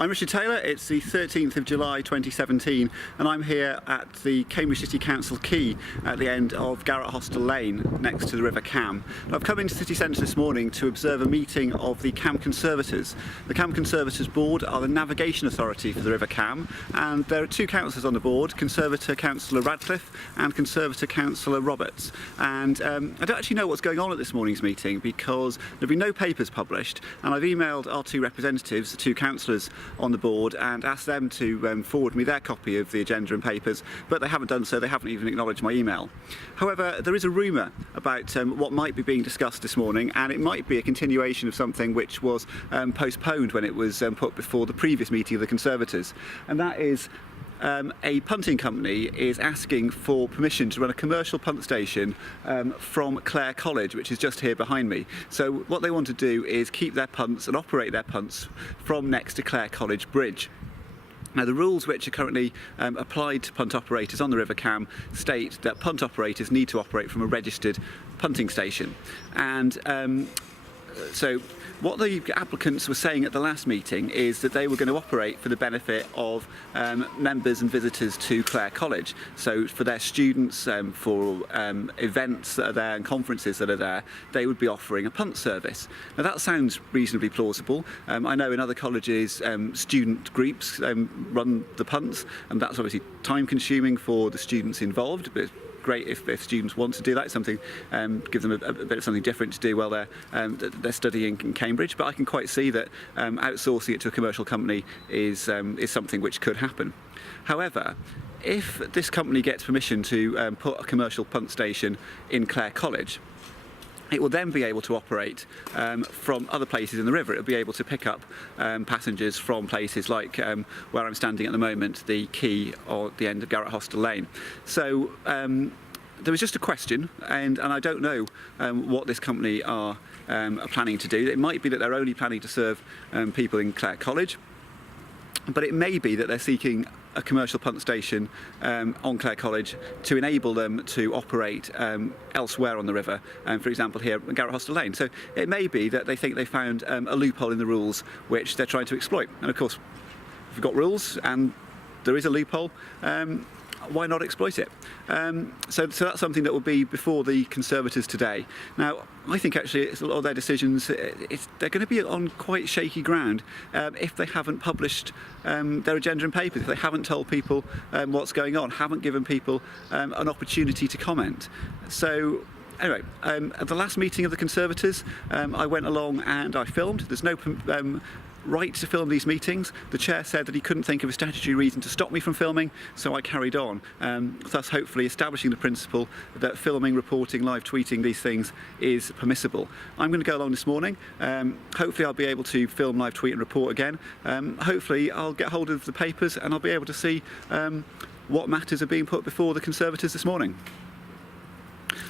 I'm Richard Taylor. It's the 13th of July 2017 and I'm here at the Cambridge City Council quay at the end of Garrett Hostel Lane next to the River Cam. I've come into City Centre this morning to observe a meeting of the Cam Conservators. The Cam Conservators board are the navigation authority for the River Cam, and there are two councillors on the board, Conservator Councillor Radcliffe and Conservator Councillor Roberts. And I don't actually know what's going on at this morning's meeting because there have been no papers published, and I've emailed our two representatives, the two councillors on the board, and asked them to forward me their copy of the agenda and papers, but they haven't done so. They haven't even acknowledged my email. However, there is a rumour about what might be being discussed this morning, and it might be a continuation of something which was postponed when it was put before the previous meeting of the Conservators, and that is a punting company is asking for permission to run a commercial punt station from Clare College, which is just here behind me. So what they want to do is keep their punts and operate their punts from next to Clare College Bridge. Now, the rules which are currently applied to punt operators on the River Cam state that punt operators need to operate from a registered punting station. And so what the applicants were saying at the last meeting is that they were going to operate for the benefit of members and visitors to Clare College. So for their students, for events that are there and conferences that are there, they would be offering a punt service. Now that sounds reasonably plausible. I know in other colleges student groups run the punts, and that's obviously time consuming for the students involved, but great if students want to do that. It's something, give them a bit of something different to do while they're studying in Cambridge. But I can quite see that outsourcing it to a commercial company is something which could happen. However, if this company gets permission to put a commercial punt station in Clare College, it will then be able to operate from other places in the river. It will be able to pick up passengers from places like where I'm standing at the moment, the quay or the end of Garrett Hostel Lane. So there was just a question, and I don't know what this company are planning to do. It might be that they're only planning to serve people in Clare College, but it may be that they're seeking a commercial punt station on Clare College to enable them to operate elsewhere on the river, for example here at Garrett Hostel Lane. So it may be that they think they found a loophole in the rules which they're trying to exploit. And of course, if you've got rules and there is a loophole, why not exploit it? So that's something that will be before the Conservators today. Now, I think actually a lot of their decisions, they're going to be on quite shaky ground if they haven't published their agenda and papers, if they haven't told people what's going on, haven't given people an opportunity to comment. So anyway, at the last meeting of the Conservators, I went along and I filmed. There's no right to film these meetings. The chair said that he couldn't think of a statutory reason to stop me from filming, so I carried on, thus hopefully establishing the principle that filming, reporting, live tweeting these things is permissible. I'm going to go along this morning. Hopefully I'll be able to film, live tweet and report again. Hopefully I'll get hold of the papers and I'll be able to see what matters are being put before the Conservators this morning.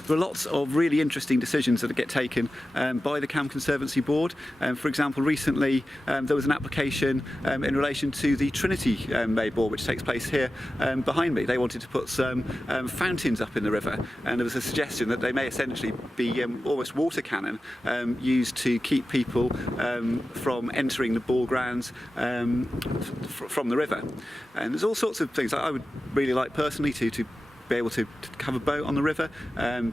There are lots of really interesting decisions that get taken by the Cam Conservancy Board. For example, recently there was an application in relation to the Trinity May board, which takes place here behind me. They wanted to put some fountains up in the river, and there was a suggestion that they may essentially be almost water cannon used to keep people from entering the ball grounds from the river. And there's all sorts of things I would really like personally to be able to have a boat on the river,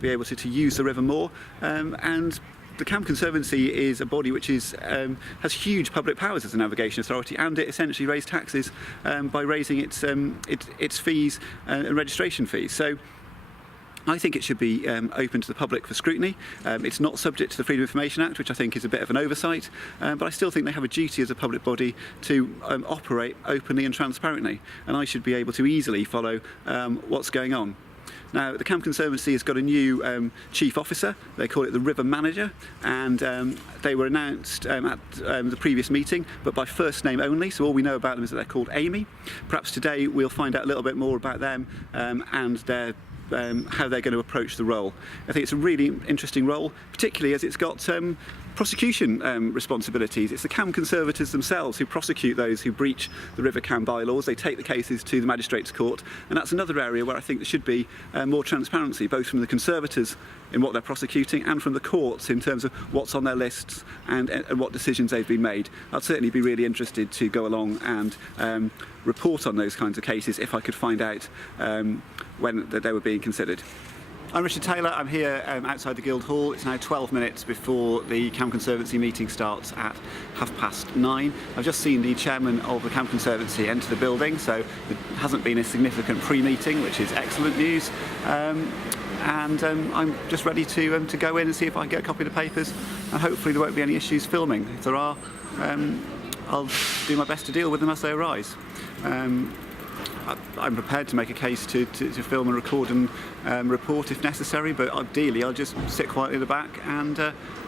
be able to use the river more, and the Cam Conservancy is a body which has huge public powers as a navigation authority, and it essentially raised taxes by raising its fees and registration fees. So I think it should be open to the public for scrutiny. It's not subject to the Freedom of Information Act, which I think is a bit of an oversight, but I still think they have a duty as a public body to operate openly and transparently, and I should be able to easily follow what's going on. Now, the Cam Conservancy has got a new chief officer. They call it the River Manager, and they were announced at the previous meeting, but by first name only, so all we know about them is that they're called Amy. Perhaps today we'll find out a little bit more about them and their how they're going to approach the role. I think it's a really interesting role, particularly as it's got prosecution responsibilities. It's the Cam Conservators themselves who prosecute those who breach the River Cam bylaws. They take the cases to the Magistrates' Court, and that's another area where I think there should be more transparency, both from the Conservators in what they're prosecuting and from the courts in terms of what's on their lists and what decisions they've been made. I'd certainly be really interested to go along and report on those kinds of cases if I could find out when they were being considered. I'm Richard Taylor. I'm here outside the Guildhall. It's now 12 minutes before the Cam Conservancy meeting starts at 9:30. I've just seen the chairman of the Cam Conservancy enter the building, so there hasn't been a significant pre-meeting, which is excellent news. And I'm just ready to go in and see if I can get a copy of the papers, and hopefully there won't be any issues filming. If there are, I'll do my best to deal with them as they arise. I'm prepared to make a case to film and record and report if necessary, but ideally I'll just sit quietly at the back and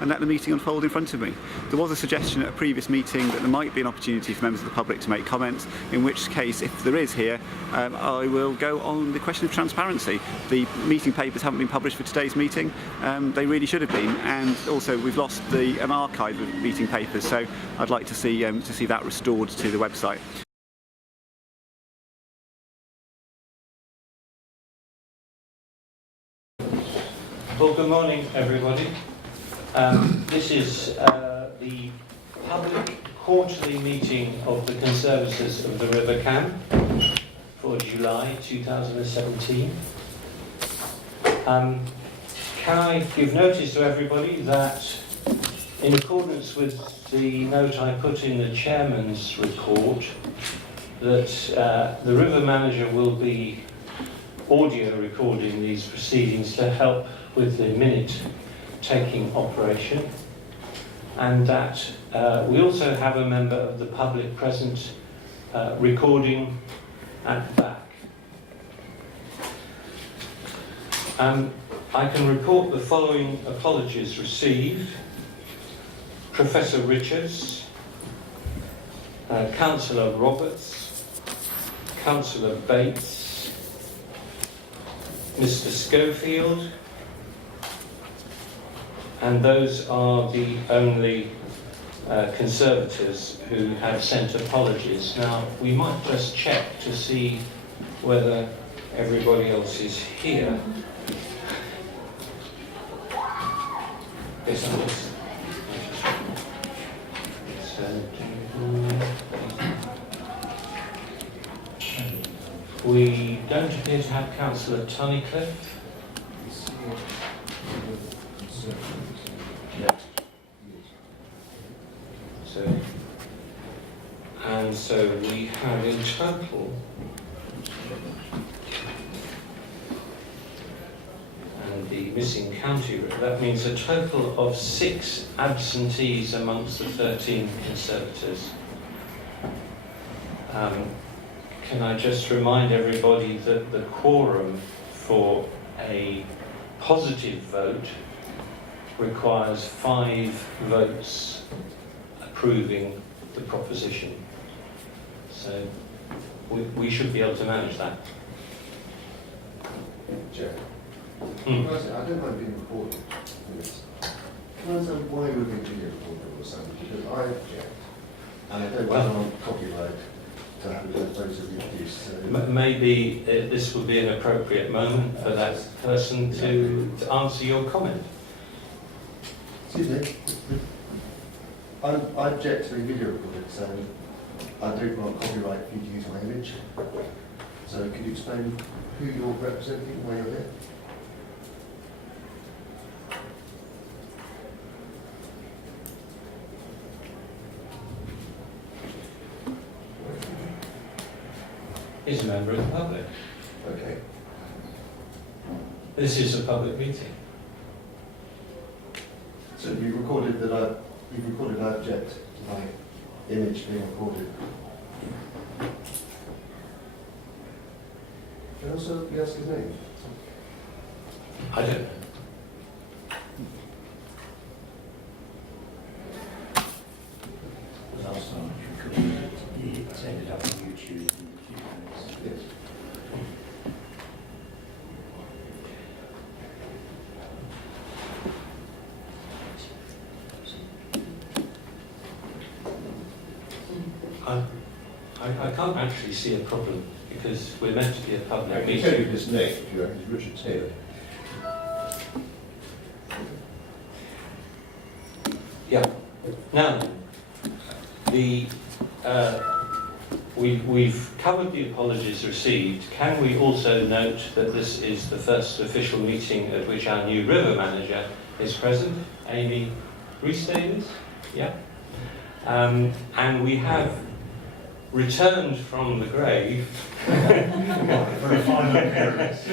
let the meeting unfold in front of me. There was a suggestion at a previous meeting that there might be an opportunity for members of the public to make comments, in which case, if there is here, I will go on the question of transparency. The meeting papers haven't been published for today's meeting. They really should have been, and also we've lost an archive of meeting papers, so I'd like to see that restored to the website. Well, good morning, everybody. This is the public quarterly meeting of the Conservators of the River Cam for July 2017. Can I give notice to everybody that, in accordance with the note I put in the Chairman's report, that the River Manager will be audio recording these proceedings to help with the minute-taking operation, and that we also have a member of the public present recording at the back. I can report the following apologies received. Professor Richards, Councillor Roberts, Councillor Bates, Mr. Schofield, and those are the only Conservators who have sent apologies. Now, we might just check to see whether everybody else is here. Yes, we don't appear to have Councillor Tunnicliffe. So we have in total, and the missing county, that means a total of 6 absentees amongst the 13 Conservators. Can I just remind everybody that the quorum for a positive vote requires 5 votes approving the proposition. So we should be able to manage that. Chair. I don't mind being recorded. Can I say why we're being video recorded or something? Because I object, and I don't want copyright to have those photos reproduced. So maybe this would be an appropriate moment for that person to answer your comment. Excuse me. I object to being video recorded, so I don't want copyright for you to use my image. So could you explain who you're representing and why you're here? He's a member of the public. Okay. This is a public meeting. So you recorded that I object to my image being recorded. Can I also be asked his name? I don't know. Last time it recorded, it ended up on YouTube in a few minutes. Yes. I can't actually see a problem because we're meant to be a I public can tell you meeting. his name if you reckon. It's Richard Taylor. Yeah. Now, we've covered the apologies received. Can we also note that this is the first official meeting at which our new river manager is present, Amy Rees-Davies? Yeah. And we have returned from the grave. For a final appearance.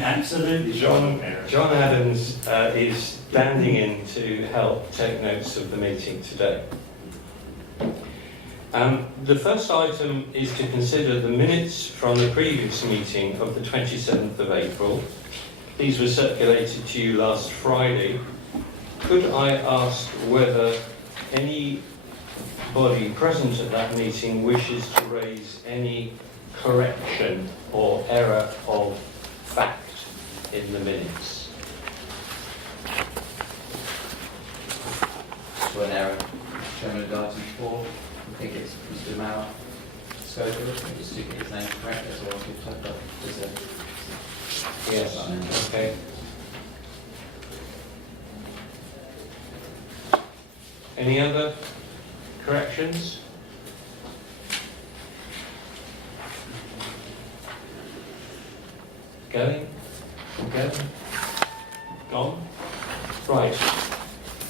Absolutely John final appearance. Adams is standing in to help take notes of the meeting today. The first item is to consider the minutes from the previous meeting of the 27th of April. These were circulated to you last Friday. Could I ask whether anybody present at that meeting wishes to raise any correction or error of fact in the minutes? For an error, Chairman of item 4, I think it's Mr. Mauer, Scotia, just to get his name correct, that's all I could type up. Yes, okay. Any other corrections? Going? Going? Gone? Right.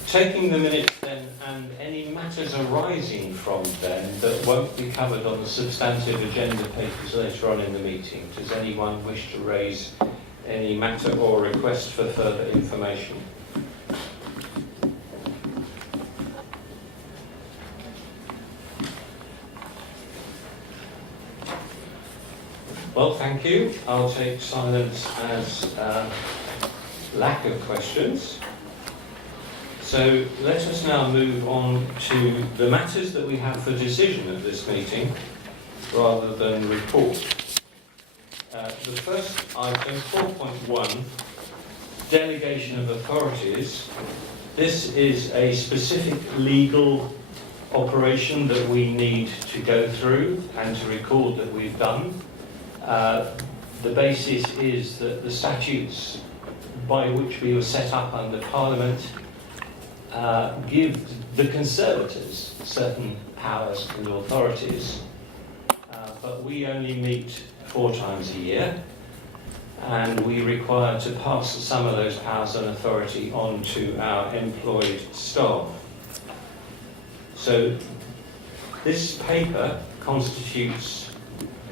Taking the minutes then, and any matters arising from them that won't be covered on the substantive agenda papers later on in the meeting, does anyone wish to raise any matter or request for further information? Well, thank you. I'll take silence as lack of questions. So let us now move on to the matters that we have for decision at this meeting, rather than report. The first item, 4.1, delegation of authorities. This is a specific legal operation that we need to go through and to record that we've done. The basis is that the statutes by which we were set up under Parliament give the Conservators certain powers and authorities, but we only meet 4 times a year, and we require to pass some of those powers and authority on to our employed staff. So this paper constitutes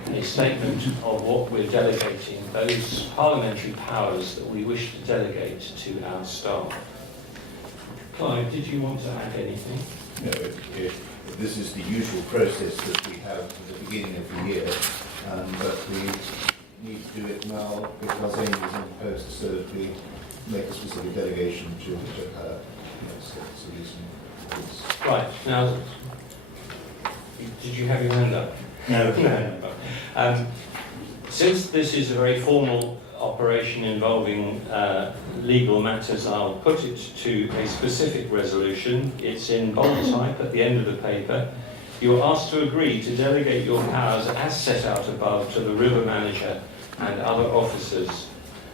a statement of what we're delegating, those parliamentary powers that we wish to delegate to our staff. Clive, did you want to add anything? No, this is the usual process that we have at the beginning of the year, but we need to do it now because Amy is in the post, so that we make a specific delegation to her. Right, now, did you have your hand up? No. Since this is a very formal operation involving legal matters, I'll put it to a specific resolution. It's in bold type at the end of the paper. You are asked to agree to delegate your powers as set out above to the river manager and other officers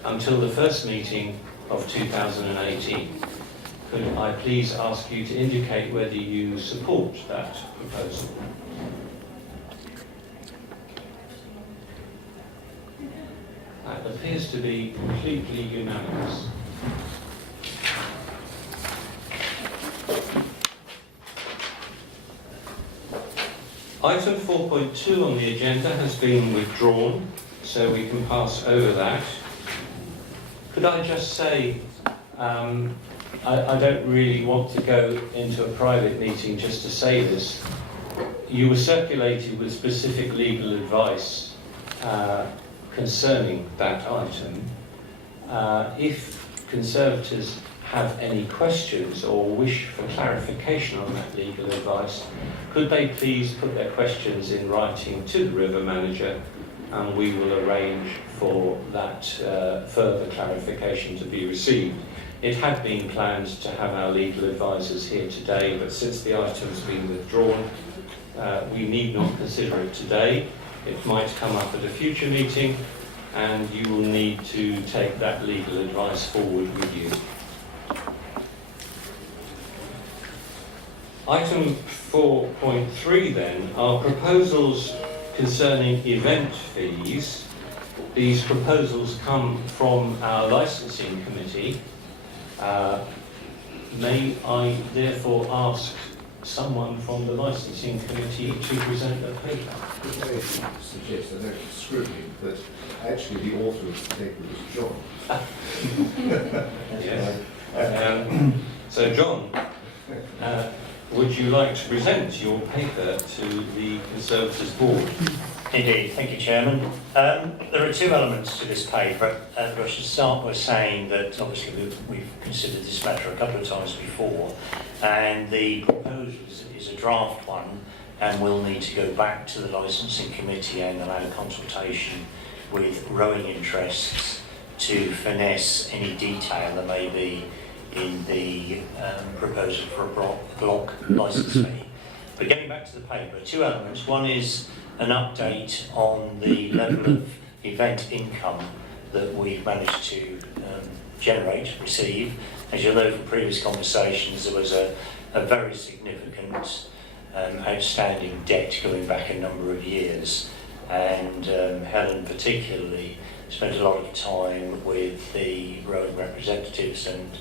until the first meeting of 2018. Could I please ask you to indicate whether you support that proposal? That appears to be completely unanimous. Item 4.2 on the agenda has been withdrawn, so we can pass over that. Could I just say, I don't really want to go into a private meeting just to say this. You were circulated with specific legal advice concerning that item. If Conservators have any questions or wish for clarification on that legal advice, could they please put their questions in writing to the river manager, and we will arrange for that further clarification to be received. It had been planned to have our legal advisors here today, but since the item's been withdrawn, we need not consider it today. It might come up at a future meeting, and you will need to take that legal advice forward with you. Item 4.3 then are proposals concerning event fees. These proposals come from our licensing committee. May I therefore ask someone from the licensing committee to present a paper? Could I suggest, I know it's scrutiny, but actually the author of the paper was John. Yes. So John, would you like to present your paper to the Conservators board? Indeed, thank you, Chairman. There are two elements to this paper, and I should start by saying that obviously we've considered this matter a couple of times before, and the proposal is a draft one, and will need to go back to the licensing committee and allow consultation with rowing interests to finesse any detail there may be in the proposal for a block licence fee. But getting back to the paper, two elements. One is an update on the level of event income that we've managed to receive. As you'll know from previous conversations, there was a very significant outstanding debt going back a number of years, and Helen particularly spent a lot of time with the rowing representatives, and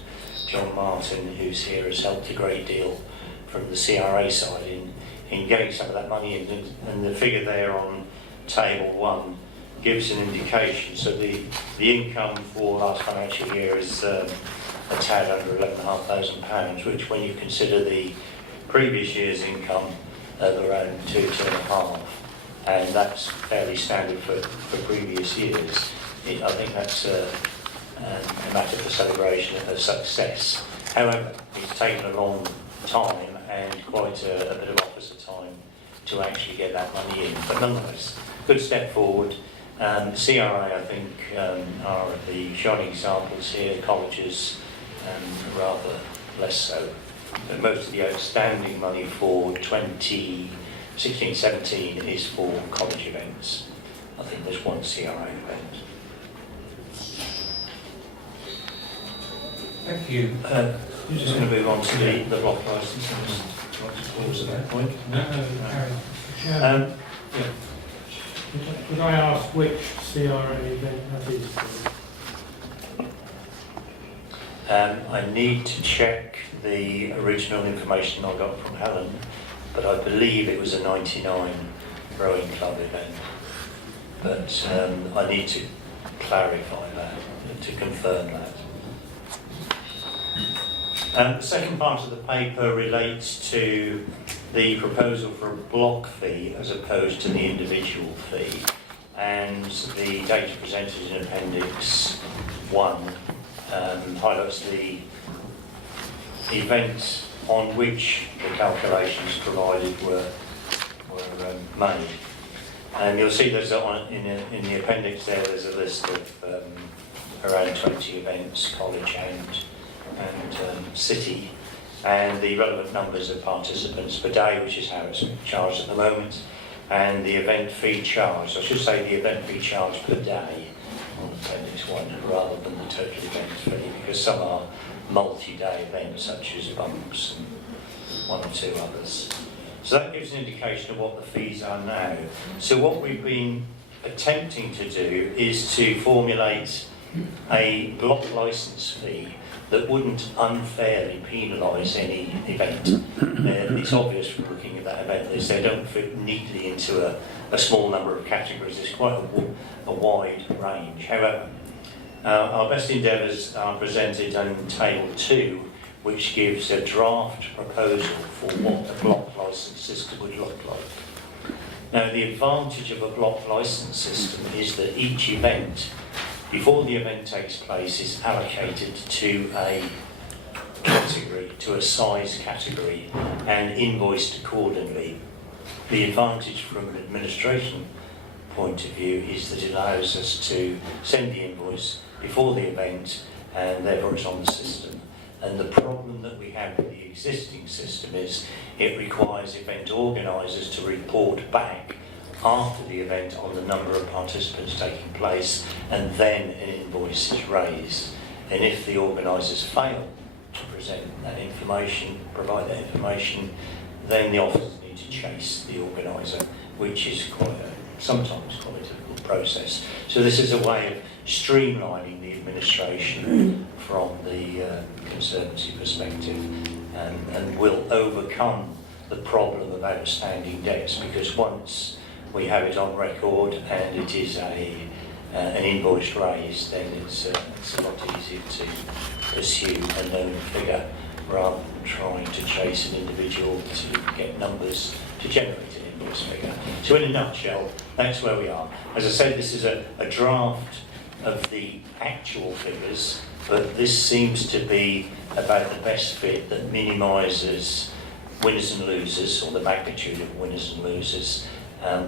John Martin, who's here, has helped a great deal from the CRA side in getting some of that money in, and the figure there on table 1 gives an indication. So the income for last financial year is a tad under £11,500, which when you consider the previous year's income of around 2.5, and that's fairly standard for previous years, I think that's a matter for celebration of success. However, it's taken a long time and quite a bit of officer time to actually get that money in. But nonetheless, good step forward. CRA, I think, are the shining examples here. Colleges, rather less so. But most of the outstanding money for 2016-17 is for college events. I think there's one CRA event. Thank you. I'm just going to move on to the block licence. Pause at that point. Chairman, could I ask which CRA event that is? I need to check the original information I got from Helen, but I believe it was a 99 rowing club event. But I need to clarify that, to confirm that. The second part of the paper relates to the proposal for a block fee as opposed to the individual fee, and the data presented in Appendix 1 highlights the events on which the calculations provided were made. And you'll see there's in the appendix there's a list of around 20 events, college and city, and the relevant numbers of participants per day, which is how it's charged at the moment, and the event fee charge. I should say the event fee charge per day on Appendix 1 rather than the total event fee, because some are multi-day events such as bumps and one or two others. So that gives an indication of what the fees are now. So what we've been attempting to do is to formulate a block licence fee that wouldn't unfairly penalise any event. It's obvious from looking at that event list, they don't fit neatly into a small number of categories. There's quite a wide range. However, our best endeavours are presented in Table 2, which gives a draft proposal for what a block licence system would look like. Now, the advantage of a block licence system is that each event, before the event takes place, is allocated to a category, to a size category, and invoiced accordingly. The advantage from an administration point of view is that it allows us to send the invoice before the event, and therefore it's on the system, And the problem that we have with the existing system is it requires event organisers to report back after the event on the number of participants taking place, and then an invoice is raised. And if the organisers fail to present that information, provide that information, then the officers need to chase the organiser, which is sometimes quite a difficult process. So this is a way of streamlining the administration from the Conservative perspective, and will overcome the problem of outstanding debts, because once we have it on record and it is an invoice raised, then it's a lot easier to pursue a known figure rather than trying to chase an individual to get numbers to generate an invoice figure. So in a nutshell, that's where we are. As I said, this is a draft of the actual figures, but this seems to be about the best fit that minimises winners and losers, or the magnitude of winners and losers,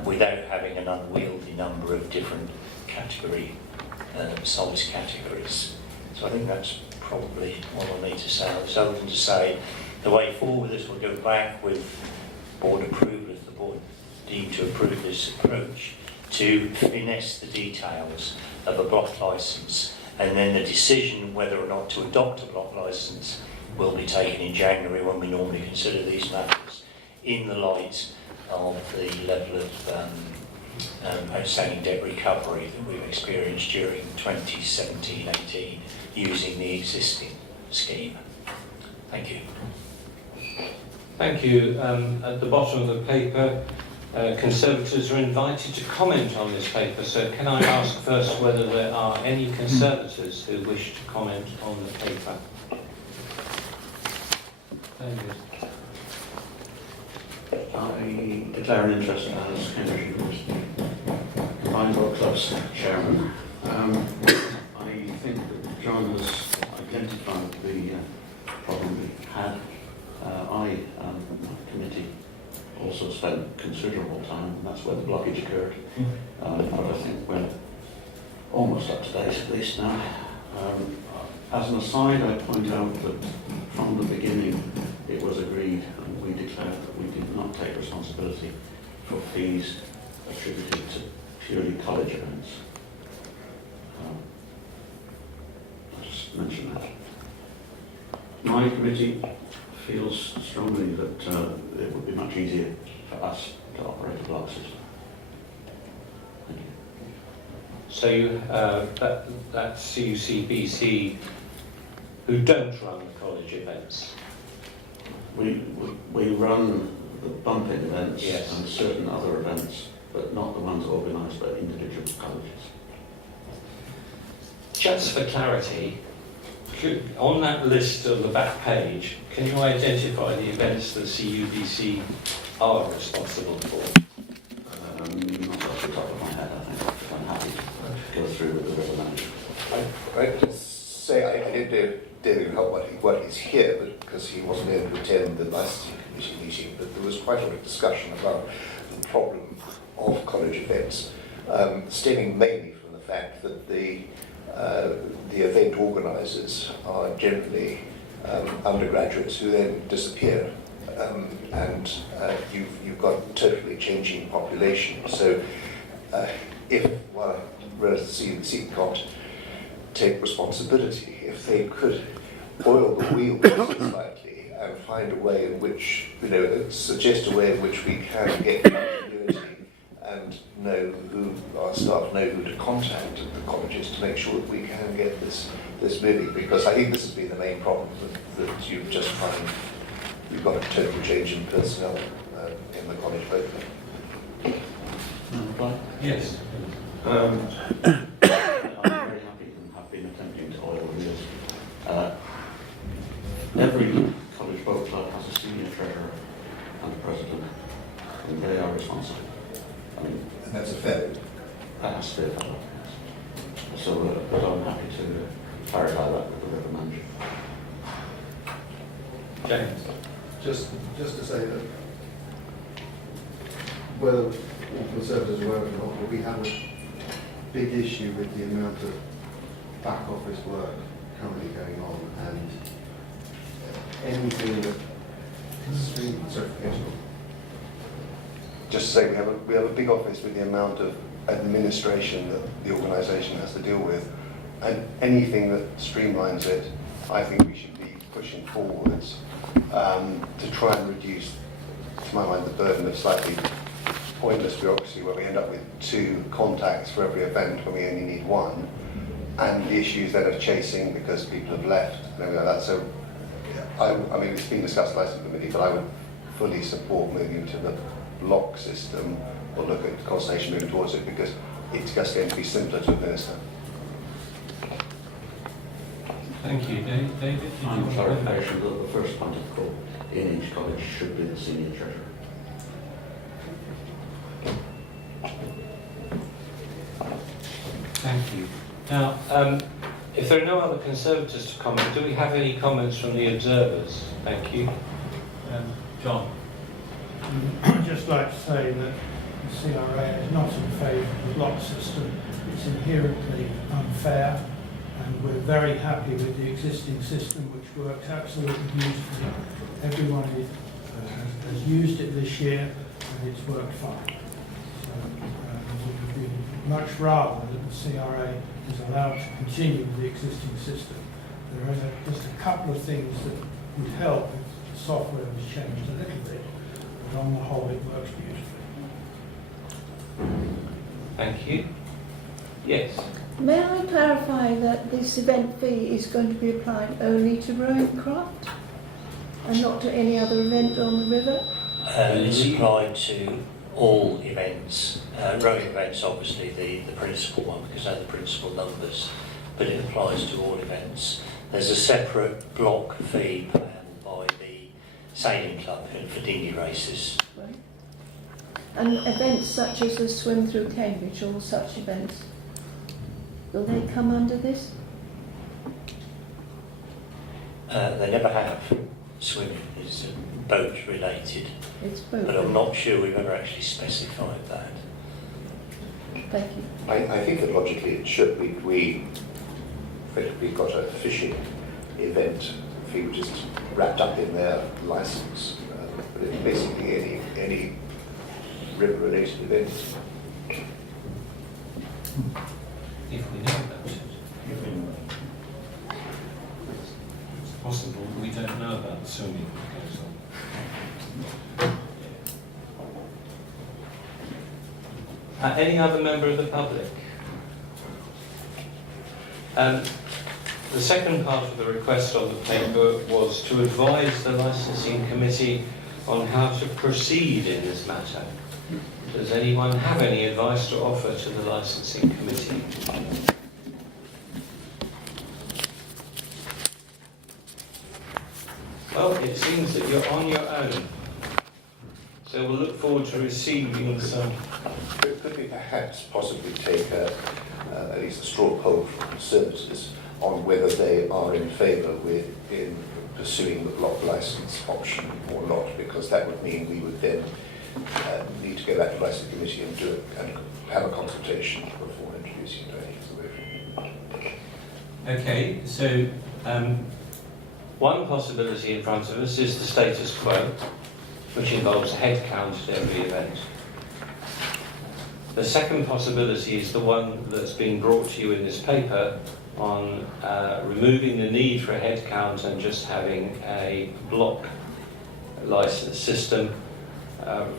without having an unwieldy number of different size categories. So I think that's probably all I need to say. Other than to say, the way forward is we'll go back with board approval if the board deem to approve this approach, to finesse the details of a block licence, and then the decision whether or not to adopt a block licence will be taken in January, when we normally consider these matters, in the light of the level of outstanding debt recovery that we've experienced during 2017-18 using the existing scheme. Thank you. Thank you. At the bottom of the paper, Conservators are invited to comment on this paper, so can I ask first whether there are any Conservators who wish to comment on the paper? David. I declare an interest as Cambridge University Combined Book Club's chairman. I think that John has identified the problem we had. I and my committee also spent considerable time, and that's where the blockage occurred. But I think we're almost up to date at least now. As an aside, I point out that from the beginning it was agreed and we declared that we did not take responsibility for fees attributed to purely college events. I'll just mention that. My committee feels strongly that it would be much easier for us to operate a block system. Thank you. So that's CUCBC who don't run college events? We run the bumping events, yes, and certain other events, but not the ones organised by individual colleges. Just for clarity, on that list on the back page, can you identify the events that CUBC are responsible for? Not off the top of my head, I think. I'm happy to go through with the river manager. I just say I don't know David what he's here, but because he wasn't able to attend the licensing committee meeting, but there was quite a lot of discussion about the problem of college events, stemming mainly from the fact that the event organisers are generally undergraduates who then disappear, and you've got a totally changing population. So if CUBC can't take responsibility, if they could oil the wheel slightly and find a way in which, suggest a way in which we can get continuity and know who our staff know who to contact at the colleges to make sure that we can get this moving, because I think this has been the main problem, that you just find you've got a total change in personnel in the college both. Yes. I'm very happy and have been attempting to oil the wheels. Every college boat club has a senior treasurer and a president, and they are responsible. And that's a fair. That has to be a fellow, yes. So, but I'm happy to clarify that with the river manager. James. Just to say that whether all Conservators are aware or not, but we have a big issue with the amount of back office work currently going on, and anything that stream, sorry, yes. Just to say, we have a big office with the amount of administration that the organisation has to deal with, and anything that streamlines it, I think we should be pushing forwards to try and reduce, to my mind, the burden of slightly pointless bureaucracy where we end up with 2 contacts for every event when we only need 1, and the issues then of chasing because people have left and everything like that. So, I mean, it's been discussed at the licensing committee, but I would fully support moving to the block system or look at conservation moving towards it, because it's just going to be simpler to administer. Thank you. David, did you On want to clarification that the first point of call in each college should be the senior treasurer. Thank you. Now, if there are no other Conservators to comment, do we have any comments from the observers? Thank you. John. I'd just like to say that the CRA is not in favour of the block system. It's inherently unfair, and we're very happy with the existing system, which works absolutely beautifully. Everyone has used it this year, and it's worked fine. So we would much rather that the CRA is allowed to continue with the existing system. There are just a couple of things that would help if the software was changed a little bit, but on the whole it works beautifully. Thank you. Yes. May I clarify that this event fee is going to be applied only to rowing craft and not to any other event on the river? It's applied to all events, rowing events obviously the principal one because they're the principal numbers, but it applies to all events. There's a separate block fee by the sailing club for dinghy races. Right. And events such as the swim through Cambridge, or such events, will they come under this? They never have. Swimming is boat related, It's both. but I'm not sure we've ever actually specified that. Thank you. I think that logically it should be. We've got a fishing event fee which is wrapped up in their license, but it's basically any river-related event. If we know about it. It's possible that we don't know about the swimming that goes on. Any other member of the public? The second part of the request on the paper was to advise the licensing committee on how to proceed in this matter. Does anyone have any advice to offer to the licensing committee? Well, it seems that you're on your own. So we'll look forward to receiving some. Could we perhaps possibly take at least a straw poll from Conservators on whether they are in favour in pursuing the block licence option or not, because that would mean we would then need to go back to the licensing committee and do it and have a consultation before introducing it. Okay, so one possibility in front of us is the status quo, which involves a head count at every event. The second possibility is the one that's been brought to you in this paper on removing the need for a head count and just having a block license system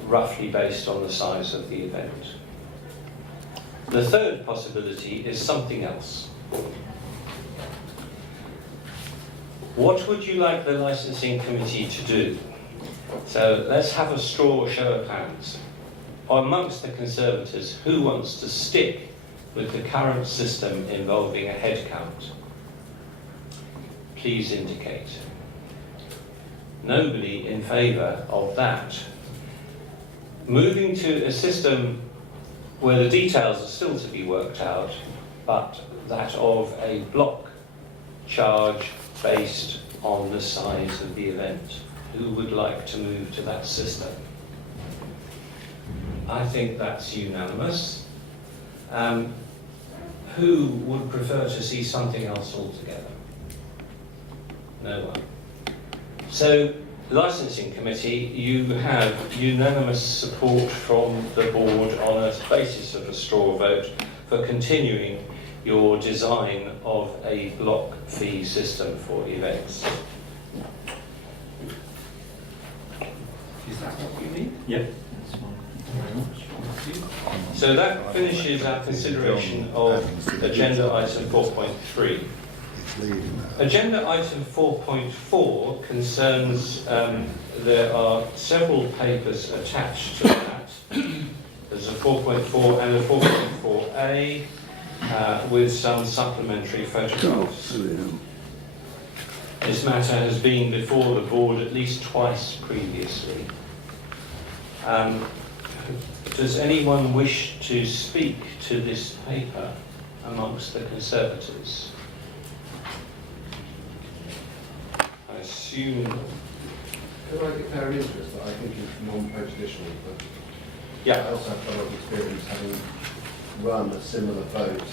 roughly based on the size of the event. The third possibility is something else. What would you like the licensing committee to do? So let's have a straw show of hands. Amongst the Conservators, who wants to stick with the current system involving a head count? Please indicate. Nobody in favour of that. Moving to a system where the details are still to be worked out, but that of a block charge based on the size of the event. Who would like to move to that system? I think that's unanimous. Who would prefer to see something else altogether? No one. So, licensing committee, you have unanimous support from the board on a basis of a straw vote for continuing your design of a block fee system for events. Is that what you need? Yep. So that finishes our consideration of agenda item 4.3. Agenda item 4.4 concerns, there are several papers attached to that. There's a 4.4 and a 4.4a with some supplementary photographs. This matter has been before the board at least twice previously. Does anyone wish to speak to this paper amongst the Conservators? I assume... Could I declare an interest that I think is non-prejudicial, but Yeah. I also have a lot of experience having run a similar vote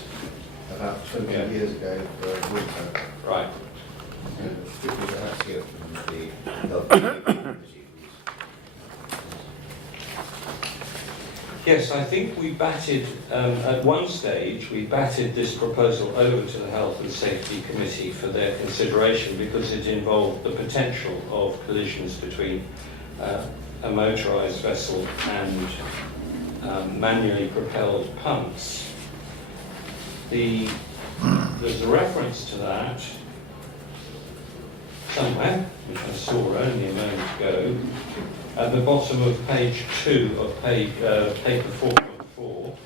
about 20 years ago for winter. Right. And particularly perhaps here from the Yes, I think we batted, at one stage, we batted this proposal over to the Health and Safety Committee for their consideration because it involved the potential of collisions between a motorised vessel and manually propelled punts. There's a reference to that somewhere, which I saw only a moment ago, at the bottom of page 2 of paper 4.4.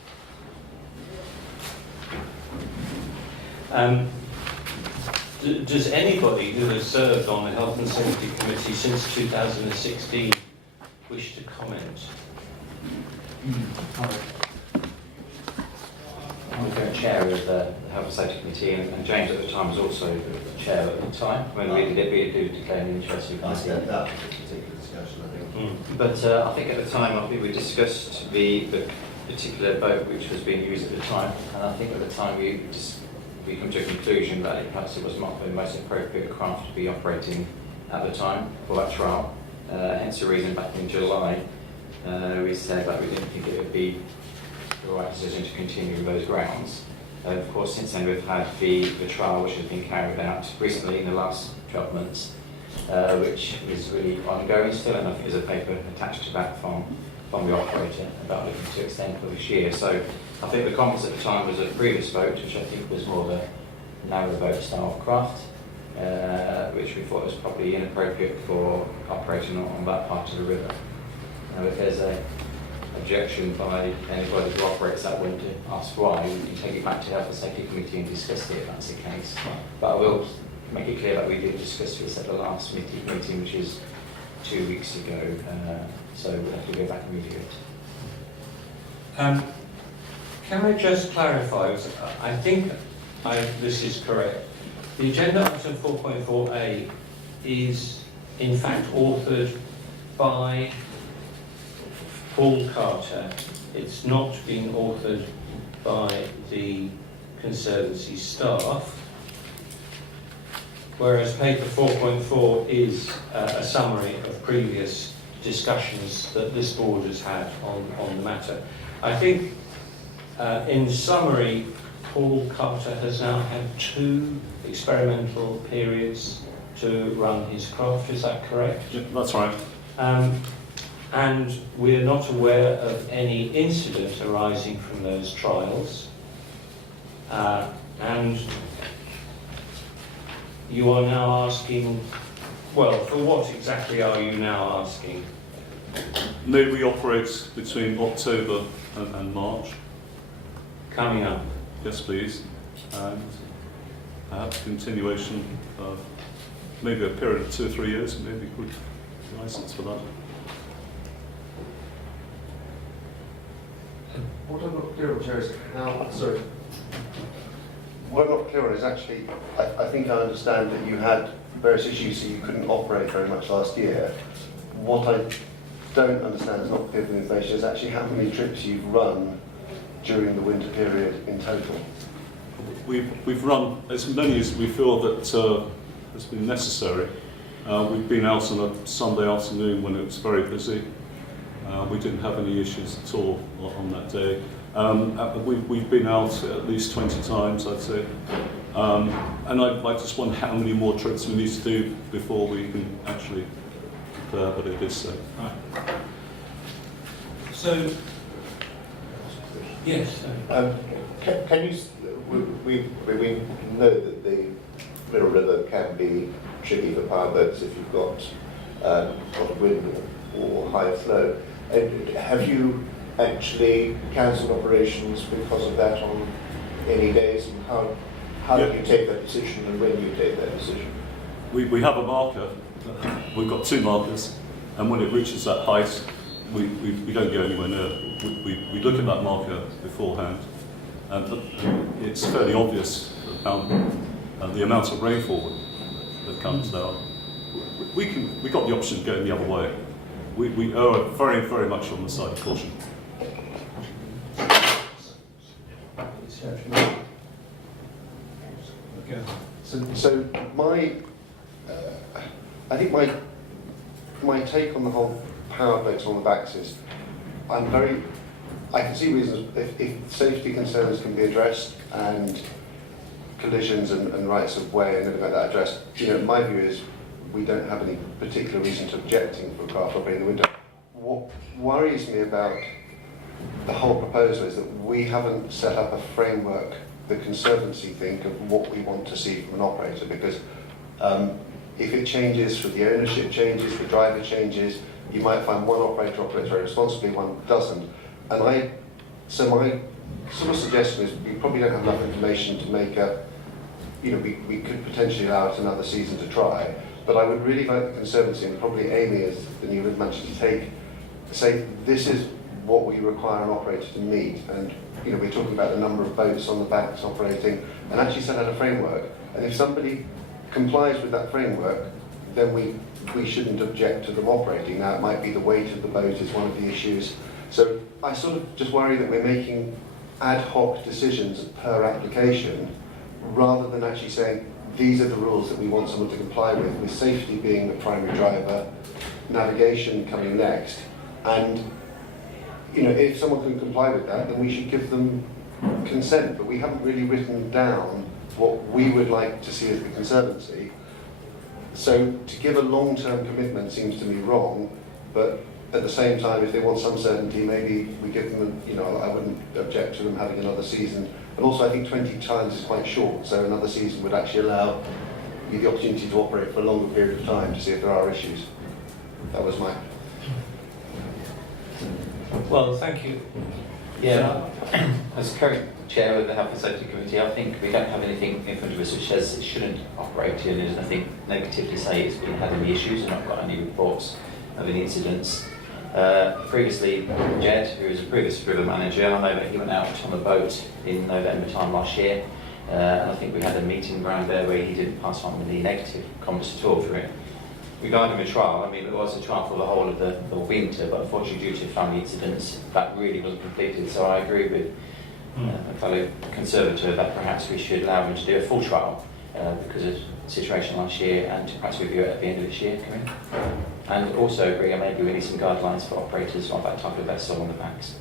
Does anybody who has served on the Health and Safety Committee since 2016 wish to comment? I'm the current chair of the Health and Safety Committee, and James at the time was also the chair at the time. When we did declare an interest in I said that was a particular discussion, I think. But I think at the time, I think we discussed the particular boat which was being used at the time, and I think at the time we come to a conclusion that perhaps it was not the most appropriate craft to be operating at the time for that trial. Hence the reason back in July we said that we didn't think it would be the right decision to continue with those grounds. Of course, since then we've had the trial which has been carried out recently in the last 12 months, which is really ongoing still, and I think there's a paper attached to that from the operator about looking to extend for this year. So I think the comments at the time was a previous boat, which I think was more of a narrow boat style of craft, which we thought was probably inappropriate for operating on that part of the river. Now, if there's a objection by anybody who operates that wind to ask why, we can take it back to the Health and Safety Committee and discuss it if that's the case. But I will make it clear that we did discuss this at the last meeting, which is 2 weeks ago, so we'll have to go back and review it. Can I just clarify? I think this is correct. The agenda item 4.4a is in fact authored by Paul Carter. It's not being authored by the Conservancy staff, whereas paper 4.4 is a summary of previous discussions that this board has had on the matter. I think, in summary, Paul Carter has now had 2 experimental periods to run his craft, is that correct? Yeah, that's right. And we're not aware of any incident arising from those trials. And you are now asking, well, for what exactly are you now asking? May we operate between October and March? Coming up. Yes, please. And perhaps continuation of maybe a period of 2 or 3 years, maybe good license for that. What I'm not clear on, Chair, is how, sorry. What I'm not clear on is actually, I think I understand that you had various issues, so you couldn't operate very much last year. What I don't understand, is not clear from the information, is actually how many trips you've run during the winter period in total. We've run as many as we feel that has been necessary. We've been out on a Sunday afternoon when it was very busy. We didn't have any issues at all on that day. We've been out at least 20 times, I'd say. And I just wonder how many more trips we need to do before we can actually declare, but it is so. Right. So, yes. Can you, we know that the Middle River can be tricky for power boats if you've got a lot of wind or high flow. Have you actually cancelled operations because of that on any days, and how do you take that decision and when you take that decision? We have a marker. We've got 2 markers, and when it reaches that height, we don't go anywhere near it. We look at that marker beforehand, and it's fairly obvious about the amount of rainfall that comes down. We got the option of going the other way. We err very, very much on the side of caution. So I think my take on the whole power boats on the backs is I can see reasons if safety concerns can be addressed and collisions and rights of way and everything like that addressed. My view is we don't have any particular reason to objecting for a craft operating the window. What worries me about the whole proposal is that we haven't set up a framework, the Conservancy think, of what we want to see from an operator, because if it changes, for the ownership changes, the driver changes, you might find one operator operates very responsibly, one doesn't. And so my sort of suggestion is we probably don't have enough information to make we could potentially allow it another season to try, but I would really like the Conservancy, and probably Amy as the new river manager, to say this is what we require an operator to meet, and we're talking about the number of boats on the backs operating, and actually set out a framework. And if somebody complies with that framework, then we shouldn't object to them operating. Now, it might be the weight of the boat is one of the issues. So I sort of just worry that we're making ad hoc decisions per application, rather than actually saying these are the rules that we want someone to comply with safety being the primary driver, navigation coming next, and if someone can comply with that, then we should give them consent. But we haven't really written down what we would like to see as the Conservancy. So to give a long-term commitment seems to me wrong, but at the same time, if they want some certainty, maybe we give them, I wouldn't object to them having another season. And also, I think 20 times is quite short, so another season would actually allow you the opportunity to operate for a longer period of time to see if there are issues. That was my... Well, thank you. Yeah, as current chair of the Health and Safety Committee, I think we don't have anything in front of us which says it shouldn't operate, and there's nothing negative to say it's been had any issues, and I've got any reports of any incidents. Previously, Jed, who was a previous river manager, I know that he went out on a boat in November time last year, and I think we had a meeting around there where he didn't pass on any negative comments at all for it. Regarding the trial, there was a trial for the whole of the winter, but unfortunately due to family incidents, that really wasn't completed. So I agree with a fellow Conservator that perhaps we should allow him to do a full trial because of the situation last year, and to perhaps review it at the end of this year, and also agree that maybe we need some guidelines for operators of that type of vessel on the backs.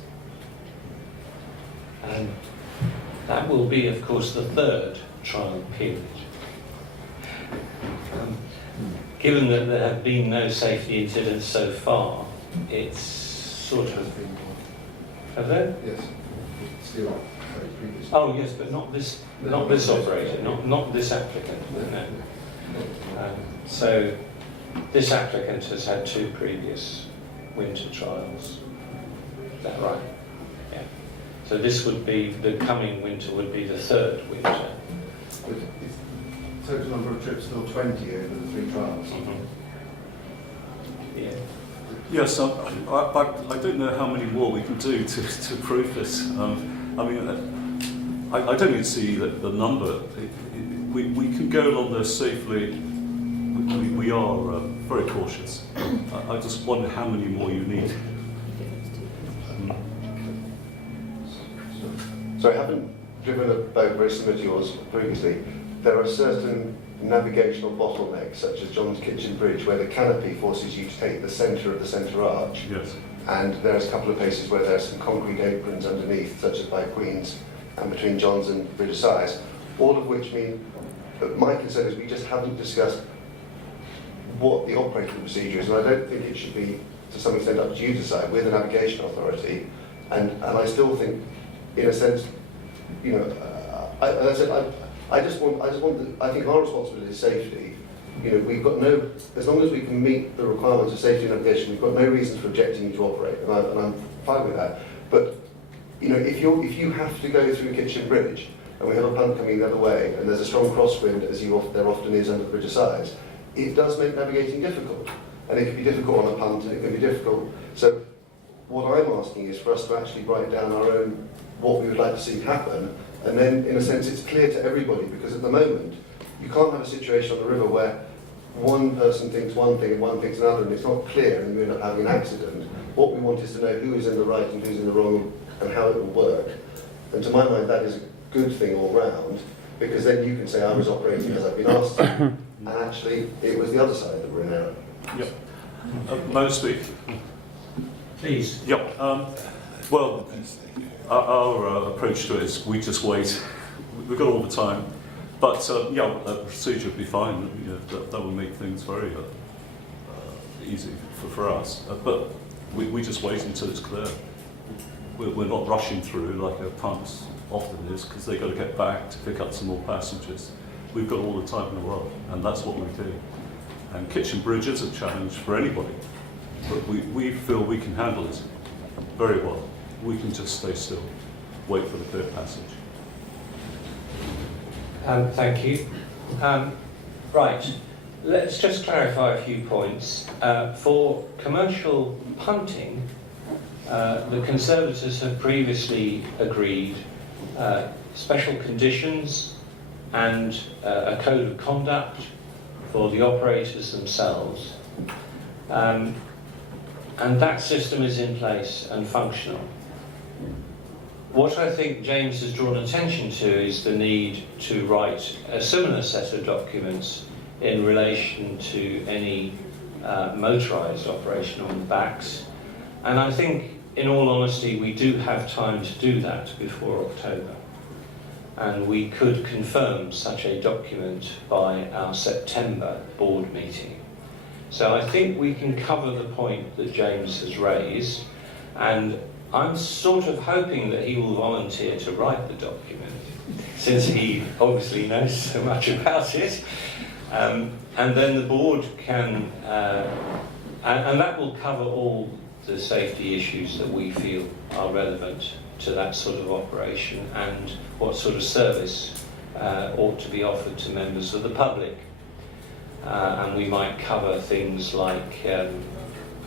That will be, of course, the 3rd trial period. Given that there have been no safety incidents so far, it's sort of... Have there? Yes. Still, previous. Oh yes, but not this operator, not this applicant. No. So this applicant has had 2 previous winter trials. Is that right? Yeah. So this would be, the coming winter would be the 3rd winter. Total number of trips still 20 over the 3 trials. Mm-hmm. Yeah. Yes, I don't know how many more we can do to prove this. I don't even see the number. We can go along there safely. We are very cautious. I just wonder how many more you need. So I haven't driven a boat very similar to yours previously. There are certain navigational bottlenecks, such as John's Kitchen Bridge, where the canopy forces you to take the centre of the centre arch. Yes. And there's a couple of places where there's some concrete aprons underneath, such as by Queen's and between John's and Bridge of Sighs, all of which mean that my concern is we just haven't discussed what the operating procedure is, and I don't think it should be, to some extent, up to you to decide. We're the navigation authority, and I still think, in a sense, you know, I think our responsibility is safety. You know, we've got no, as long as we can meet the requirements of safety and navigation, we've got no reason for objecting you to operate, and I'm fine with that. But you know, if you have to go through Kitchen Bridge, and we have a punt coming the other way, and there's a strong crosswind, as there often is under the Bridge of Sighs, it does make navigating difficult. And it can be difficult on a punt, and it can be difficult. So what I'm asking is for us to actually write down our own, what we would like to see happen, and then, in a sense, it's clear to everybody, because at the moment, you can't have a situation on the river where one person thinks one thing and one thinks another, and it's not clear, and you end up having an accident. What we want is to know who is in the right and who's in the wrong, and how it will work. And to my mind, that is a good thing all round, because then you can say, I was operating as I've been asked to, and actually, it was the other side that were in error. Yep. May I speak? Please. Yep. Well, our approach to it is we just wait. We've got all the time. But yeah, a procedure would be fine. You know, that would make things very easy for us. But we just wait until it's clear. We're not rushing through like a punt often is, because they've got to get back to pick up some more passengers. We've got all the time in the world, and that's what we do. And Kitchen Bridge is a challenge for anybody, but we feel we can handle it very well. We can just stay still, wait for the clear passage. Thank you. Right, let's just clarify a few points. For commercial punting, the Conservators have previously agreed special conditions and a code of conduct for the operators themselves. And that system is in place and functional. What I think James has drawn attention to is the need to write a similar set of documents in relation to any motorised operation on the backs. And I think, in all honesty, we do have time to do that before October. And we could confirm such a document by our September board meeting. So I think we can cover the point that James has raised, and I'm sort of hoping that he will volunteer to write the document, since he obviously knows so much about it. And then the board can, and that will cover all the safety issues that we feel are relevant to that sort of operation, and what sort of service ought to be offered to members of the public. And we might cover things like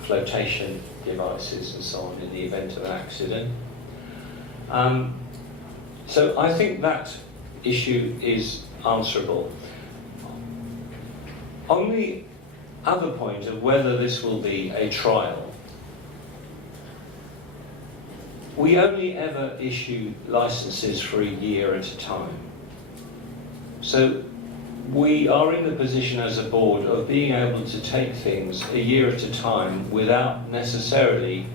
flotation devices and so on in the event of an accident. So I think that issue is answerable. On the other point of whether this will be a trial, we only ever issue licenses for a year at a time. So we are in the position as a board of being able to take things a year at a time without necessarily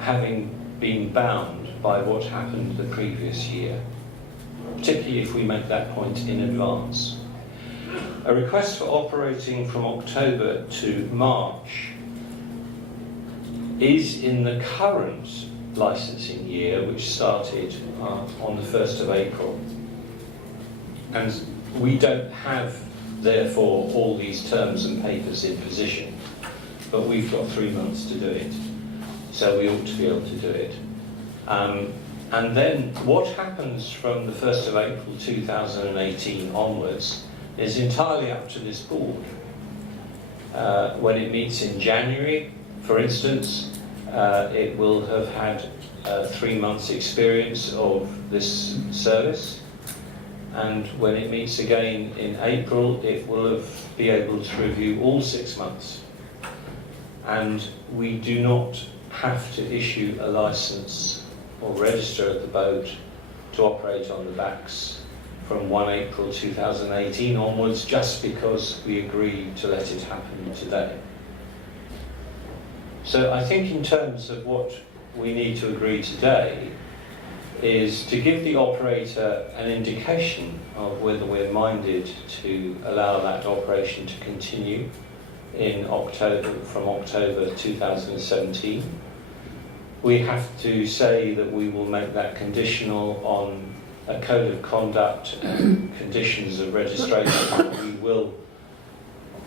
having been bound by what happened the previous year, particularly if we make that point in advance. A request for operating from October to March is in the current licensing year, which started on the 1st of April. And we don't have, therefore, all these terms and papers in position, but we've got 3 months to do it, so we ought to be able to do it. And then what happens from the 1st of April 2018 onwards is entirely up to this board. When it meets in January, for instance, it will have had 3 months' experience of this service, and when it meets again in April, it will be able to review all 6 months. And we do not have to issue a licence or register the boat to operate on the backs from 1 April 2018 onwards, just because we agreed to let it happen today. So I think in terms of what we need to agree today is to give the operator an indication of whether we're minded to allow that operation to continue in from October 2017. We have to say that we will make that conditional on a code of conduct and conditions of registration that we will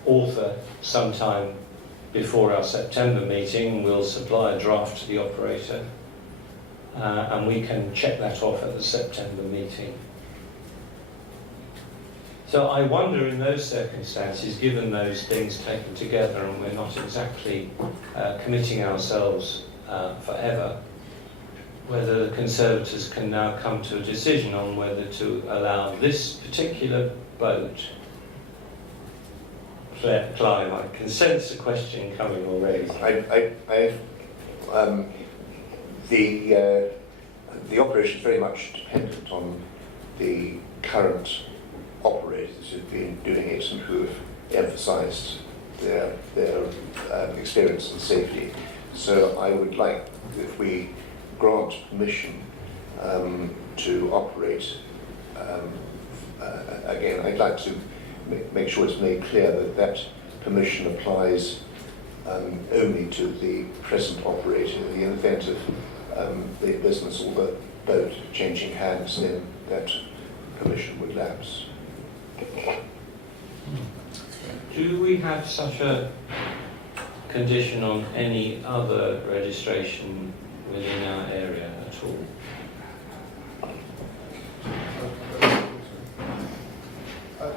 author sometime before our September meeting. We'll supply a draft to the operator, and we can check that off at the September meeting. So I wonder, in those circumstances, given those things taken together, and we're not exactly committing ourselves forever, whether the Conservators can now come to a decision on whether to allow this particular boat. Clive, I can sense a question coming already. The operation is very much dependent on the current operators who've been doing it and who have emphasised their experience and safety. So I would like, if we grant permission to operate, again, I'd like to make sure it's made clear that that permission applies only to the present operator. In the event of the business or the boat changing hands, then that permission would lapse. Do we have such a condition on any other registration within our area at all?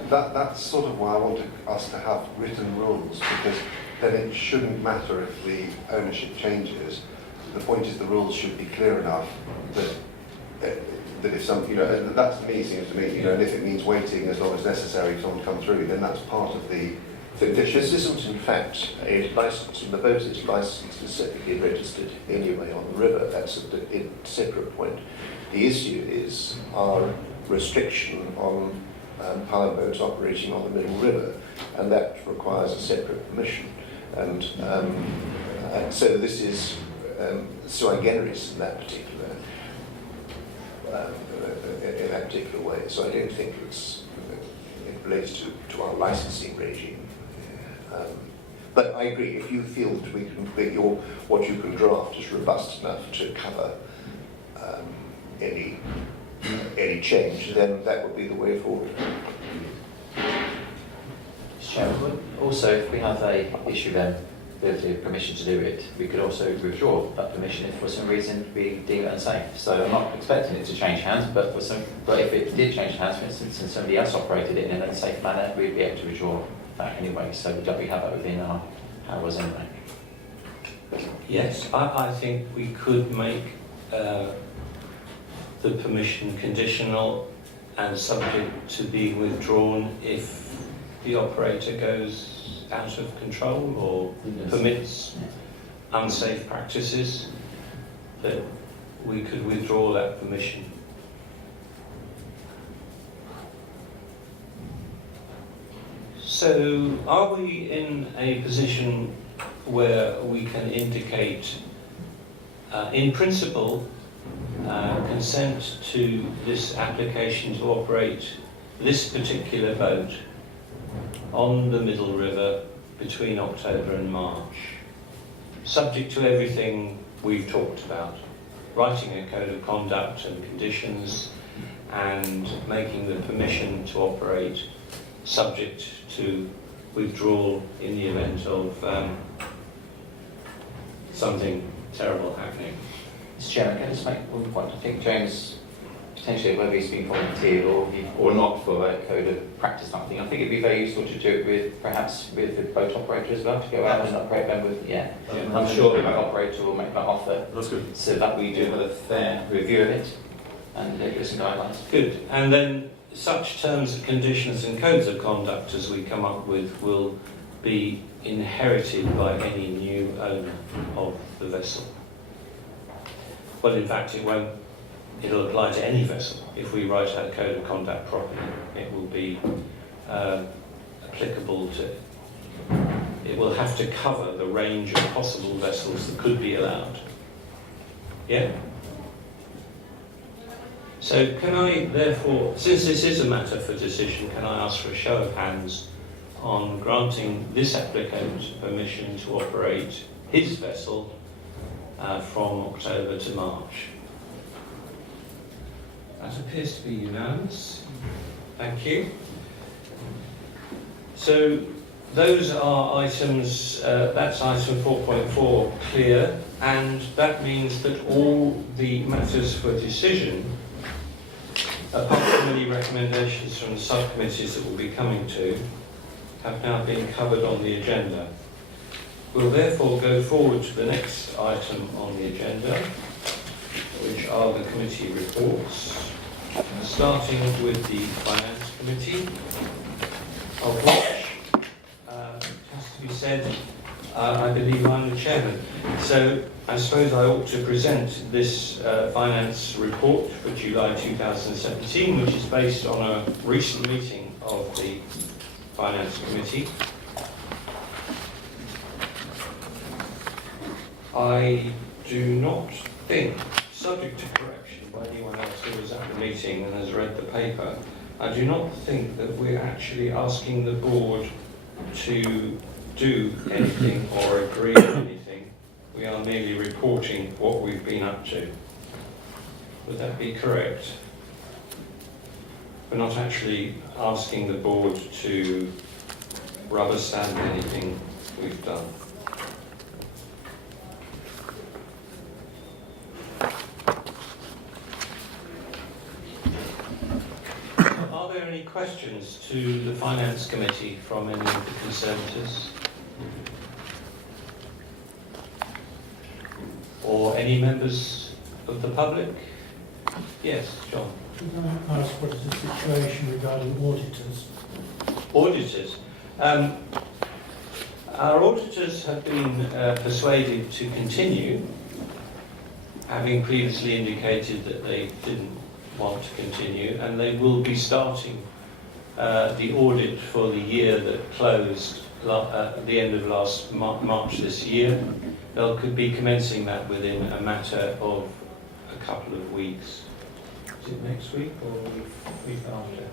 That's sort of why I want us to have written rules, because then it shouldn't matter if the ownership changes. The point is the rules should be clear enough that if some, that to me seems to me, and if it means waiting as long as necessary for someone to come through, then that's part of the. This isn't in fact a license, and the boat is licensed and separately registered anyway on the river. That's a separate point. The issue is our restriction on power boats operating on the Middle River, and that requires a separate permission. And so this is sui generis in that particular way. So I don't think it relates to our licensing regime. But I agree, if you feel that we can make what you can draft is robust enough to cover any change, then that would be the way forward. Chairman, also, if we have a issue then with the permission to do it, we could also withdraw that permission if for some reason we deem it unsafe. So I'm not expecting it to change hands, but if it did change hands, for instance, and somebody else operated it in an unsafe manner, we'd be able to withdraw that anyway. So we have that within our powers anyway. Yes, I think we could make the permission conditional and subject to being withdrawn if the operator goes out of control or permits unsafe practices, that we could withdraw that permission. So are we in a position where we can indicate in principle consent to this application to operate this particular boat on the Middle River between October and March, subject to everything we've talked about, writing a code of conduct and conditions, and making the permission to operate subject to withdrawal in the event of something terrible happening? Mr. Chairman, can I just make one point? I think James, potentially whether he's been volunteered or not for a code of practice type thing, I think it'd be very useful to do it with, perhaps with the boat operator as well, to go out and operate them with, I'm sure the boat operator will make that offer. That's good. So that we do a fair review of it and give us some guidelines. Good. And then such terms and conditions and codes of conduct as we come up with will be inherited by any new owner of the vessel. Well, in fact, it won't it'll apply to any vessel. If we write our code of conduct properly, it will be applicable to, it will have to cover the range of possible vessels that could be allowed. Yeah? So can I therefore, since this is a matter for decision, can I ask for a show of hands on granting this applicant permission to operate his vessel from October to March? That appears to be unanimous. Thank you. So those are items, that's item 4.4 clear, and that means that all the matters for decision, apart from any recommendations from the subcommittees that we'll be coming to, have now been covered on the agenda. We'll therefore go forward to the next item on the agenda, which are the committee reports, starting with the Finance Committee, of which, it has to be said, I believe I'm the chairman. So I suppose I ought to present this finance report for July 2017, which is based on a recent meeting of the Finance Committee. I do not think, subject to correction by anyone else who was at the meeting and has read the paper, I do not think that we're actually asking the board to do anything or agree on anything. We are merely reporting what we've been up to. Would that be correct? We're not actually asking the board to rubber stamp anything we've done. Are there any questions to the Finance Committee from any of the Conservators? Or any members of the public? Yes, John. Could I ask what is the situation regarding auditors? Auditors. Our auditors have been persuaded to continue, having previously indicated that they didn't want to continue, and they will be starting the audit for the year that closed at the end of last March this year. They'll be commencing that within a matter of a couple of weeks. Is it next week or week after?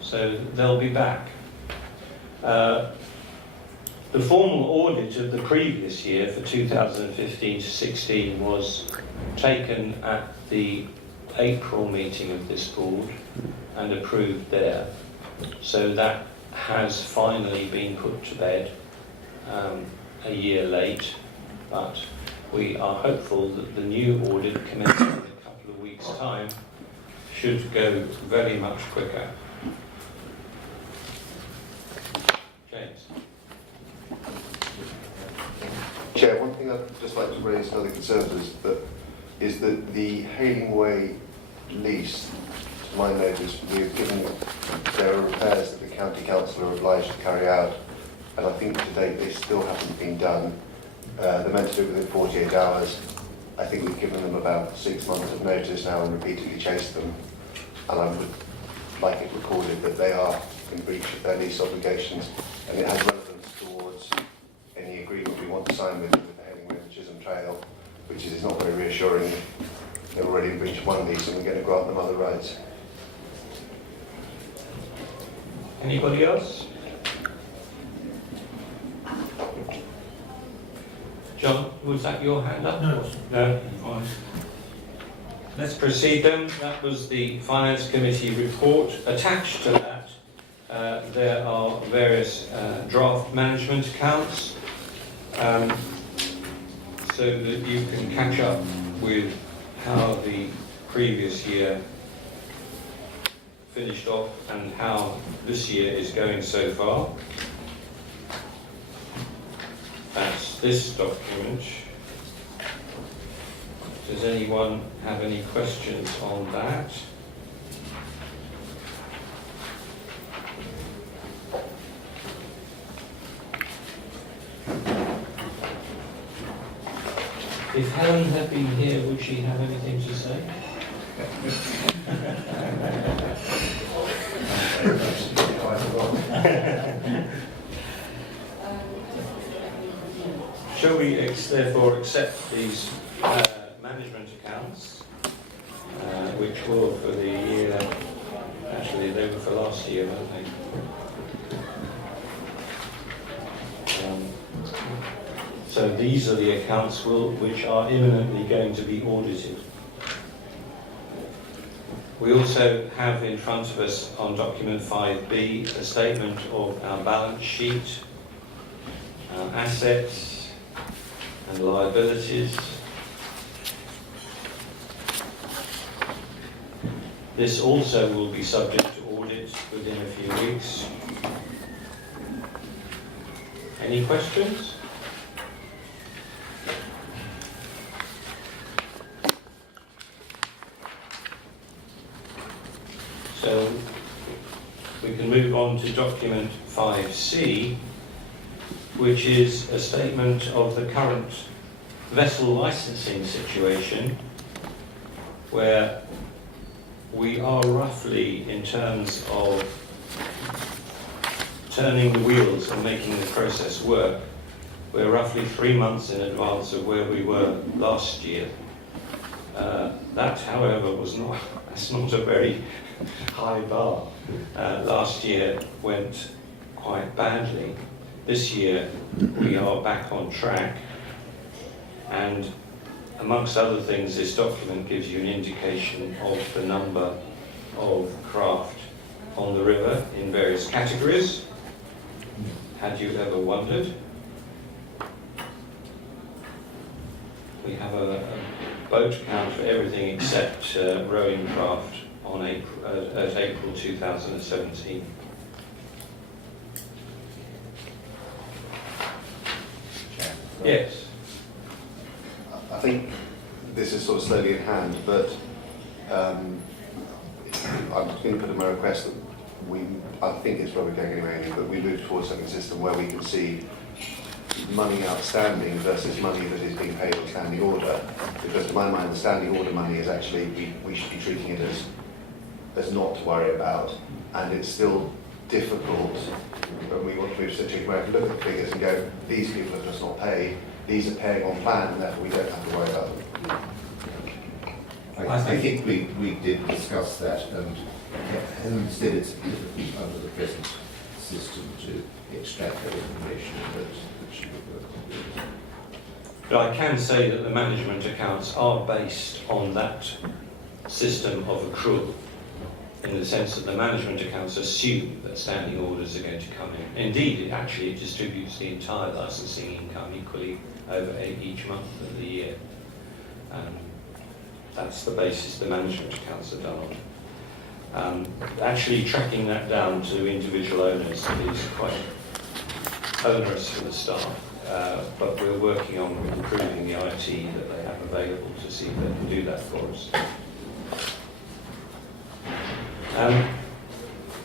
So they'll be back. The formal audit of the previous year for 2015 to 16 was taken at the April meeting of this board and approved there. So that has finally been put to bed a year late, but we are hopeful that the new audit commencing in a couple of weeks' time should go very much quicker. James. Chair, one thing I'd just like to raise to the Conservators is that the Hailing Way lease, to my notice, we've given there are repairs that the County Council are obliged to carry out, and I think to date they still haven't been done. They're meant to do it within 48 hours. I think we've given them about 6 months of notice now and repeatedly chased them, and I would like it recorded that they are in breach of their lease obligations, and it has relevance towards any agreement we want to sign with the Hailing Way and Chisholm Trail, which is not very reassuring. They're already in breach of one lease and we're going to grant them other rights. Anybody else? John, was that your hand up? No. No? Fine. Let's proceed then. That was the Finance Committee report. Attached to that, there are various draft management accounts, so that you can catch up with how the previous year finished off and how this year is going so far. That's this document. Does anyone have any questions on that? If Helen had been here, would she have anything to say? Shall we therefore accept these management accounts, which were for the year, actually they were for last year, weren't they? So these are the accounts which are imminently going to be audited. We also have in front of us on document 5B a statement of our balance sheet, our assets and liabilities. This also will be subject to audit within a few weeks. Any questions? So we can move on to document 5C, which is a statement of the current vessel licensing situation, where we are roughly, in terms of turning the wheels and making the process work, we're roughly 3 months in advance of where we were last year. That, however, that's not a very high bar. Last year went quite badly. This year we are back on track, and amongst other things, this document gives you an indication of the number of craft on the river in various categories. Had you ever wondered? We have a boat count for everything except rowing craft on April 2017. Yes. I think this is sort of slowly in hand, but I'm going to put in my request that I think it's probably going anyway, but we move towards a system where we can see money outstanding versus money that is being paid on standing order, because to my mind the standing order money is actually, we should be treating it as not to worry about, and it's still difficult when we want to move to a situation where we can look at the figures and go, these people have just not paid, these are paying on plan, and therefore we don't have to worry about them. I think we did discuss that, and said it's difficult under the present system to extract that information that should be worked. But I can say that the management accounts are based on that system of accrual, in the sense that the management accounts assume that standing orders are going to come in. Indeed, it distributes the entire licensing income equally over each month of the year. That's the basis the management accounts are done on. Actually tracking that down to individual owners is quite onerous for the staff, but we're working on improving the IT that they have available to see if they can do that for us.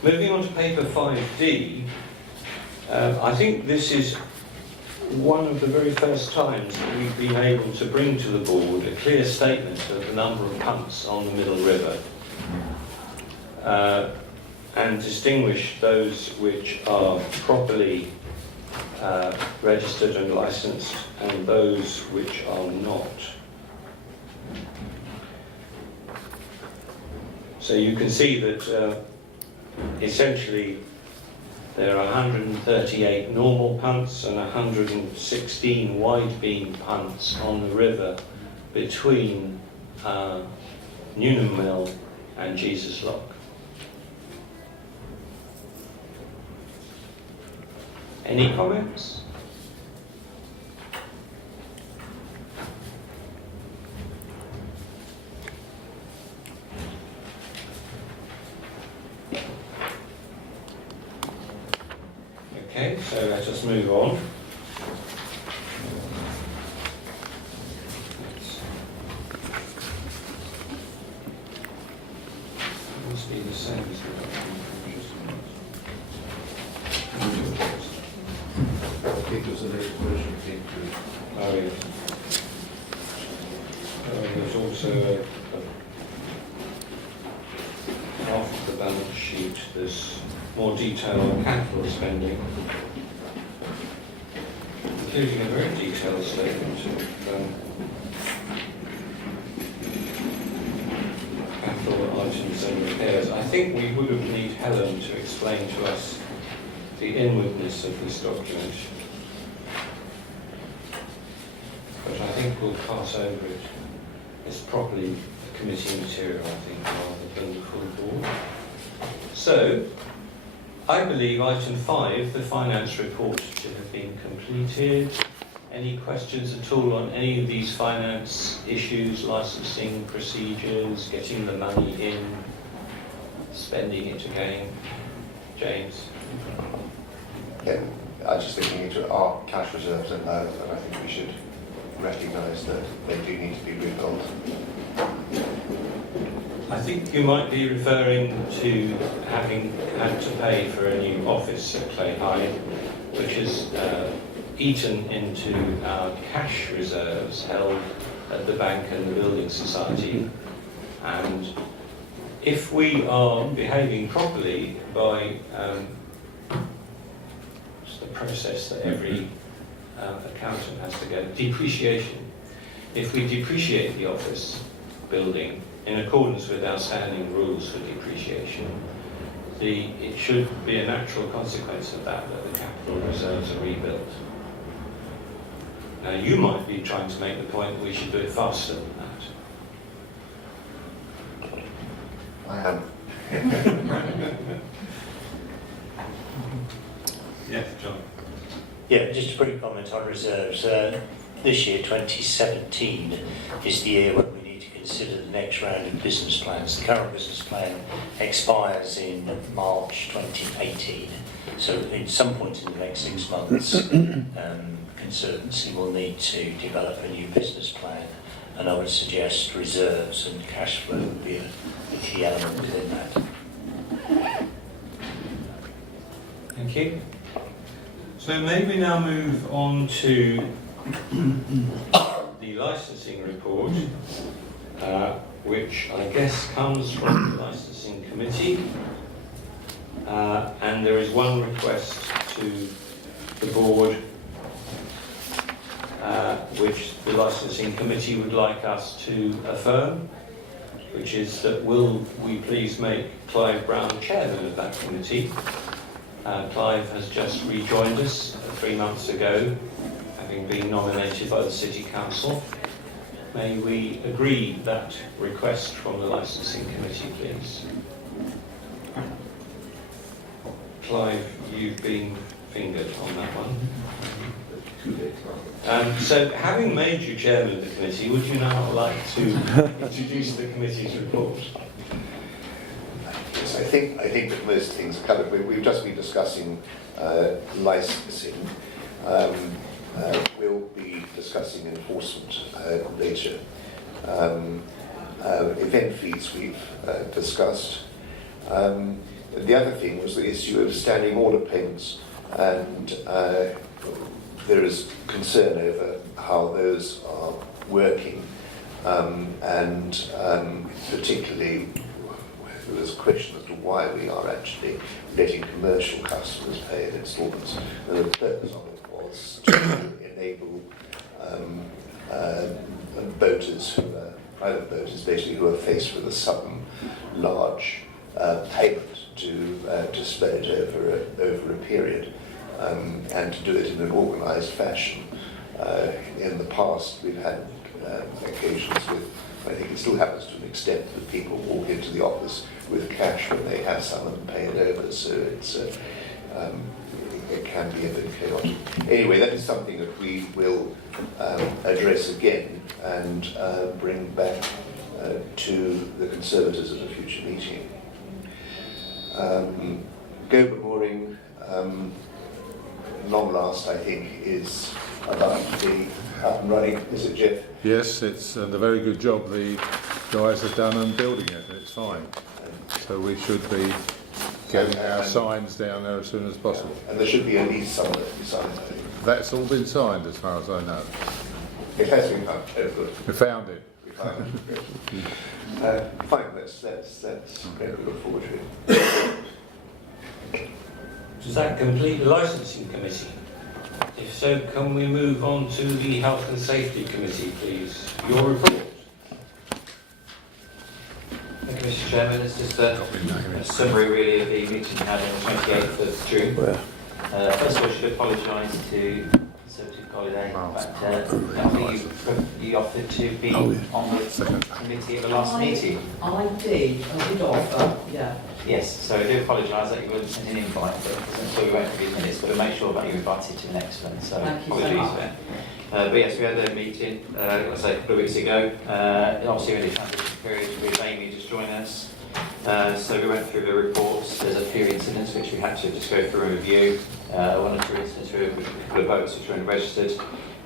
Moving on to paper 5D, I think this is one of the very first times that we've been able to bring to the board a clear statement of the number of punts on the Middle River, and distinguish those which are properly registered and licensed and those which are not. So you can see that essentially there are 138 normal punts and 116 wide beam punts on the river between Newnham Mill and Jesus Lock. Any comments? Okay, so let us move on. It must be the same as the I think there was a later version came through. oh, yeah. There's also of the balance sheet, there's more detail on capital spending, including a very detailed statement of capital items and repairs. I think we would have need Helen to explain to us the inwardness of this document, but I think we'll pass over it. It's properly committee material, I think, rather than the full board. So, I believe item 5, the finance report, to have been completed. Any questions at all on any of these finance issues, licensing procedures, getting the money in, spending it again? James? Yeah, I was just thinking into our cash reserves and I think we should recognise that they do need to be rebuilt. I think you might be referring to having had to pay for a new office at Clay High, which has eaten into our cash reserves held at the bank and the building society. And if we are behaving properly by it's the process that every accountant has to go, depreciation. If we depreciate the office building in accordance with our standing rules for depreciation, it should be a natural consequence of that the capital reserves are rebuilt. Now you might be trying to make the point that we should do it faster than that. I am. Yeah, John. Yeah, just a brief comment on reserves. This year, 2017, is the year when we need to consider the next round of business plans. The current business plan expires in March 2018, so at some point in the next 6 months, Conservancy will need to develop a new business plan, and I would suggest reserves and cash flow would be a key element within that. Thank you. So may we now move on to the licensing report, which I guess comes from the licensing committee, and there is one request to the board which the licensing committee would like us to affirm, which is that will we please make Clive Brown chairman of that committee. Clive has just rejoined us 3 months ago, having been nominated by the City Council. May we agree that request from the licensing committee, please? Clive, you've been fingered on that one. So, having made you chairman of the committee, would you now like to introduce the committee's report? Yes, I think that most things are covered. We've just been discussing licensing. We'll be discussing enforcement later. Event fees we've discussed. The other thing was the issue of standing order payments, and there is concern over how those are working, and particularly there was a question as to why we are actually letting commercial customers pay in instalments. And the purpose of it was to enable boaters, private boaters basically, who are faced with a sudden large payment to spread it over a period, and to do it in an organised fashion. In the past, we've had occasions with, I think it still happens to an extent, that people walk into the office with cash when they have some and pay it over, so it can be a bit chaotic. Anyway, that is something that we will address again and bring back to the Conservators at a future meeting. Gober mooring, long last, I think, is about to be up and running. Is it, Jeff? Yes, it's a very good job the guys have done on building it. It's fine. So we should be getting our signs down there as soon as possible. And there should be a lease somewhere to be signed, I think. That's all been signed as far as I know. It has been found. Oh, good. We found it. We Fine, let's look forward to it. Does that complete the licensing committee? If so, can we move on to the Health and Safety Committee, please? Your report. Thank you, Mr. Chairman. It's just a summary really of the meeting we had on the 28th of June. First of all, I should apologise to Conservative Holiday. I think you offered to be on the committee at the last meeting. I did offer, yeah. Yes, so I do apologise that you weren't sent an invite, but it doesn't feel you won't be minutes, but I'll make sure that you're invited to the next one, so Thank you so apologies much. for that. But yes, we had a meeting, like I say, a couple of weeks ago. Obviously, we're in a transition period with Amy just joining us. So we went through the reports. There's a few incidents which we had to just go through and review. One or two incidents with a couple of boats which were unregistered.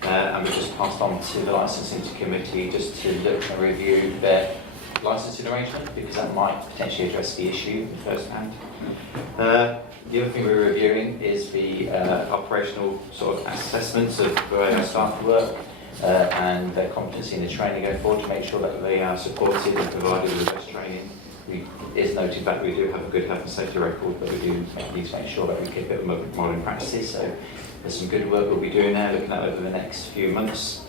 And we just passed on to the licensing committee just to look and review their licensing arrangement, because that might potentially address the issue first hand. The other thing we were reviewing is the operational sort of assessments of the way our staff work and their competency in the training going forward, to make sure that they are supported and provided with the best training. It is noted that we do have a good health and safety record, but we do need to make sure that we keep it with modern practices. So there's some good work we'll be doing there, looking at over the next few months.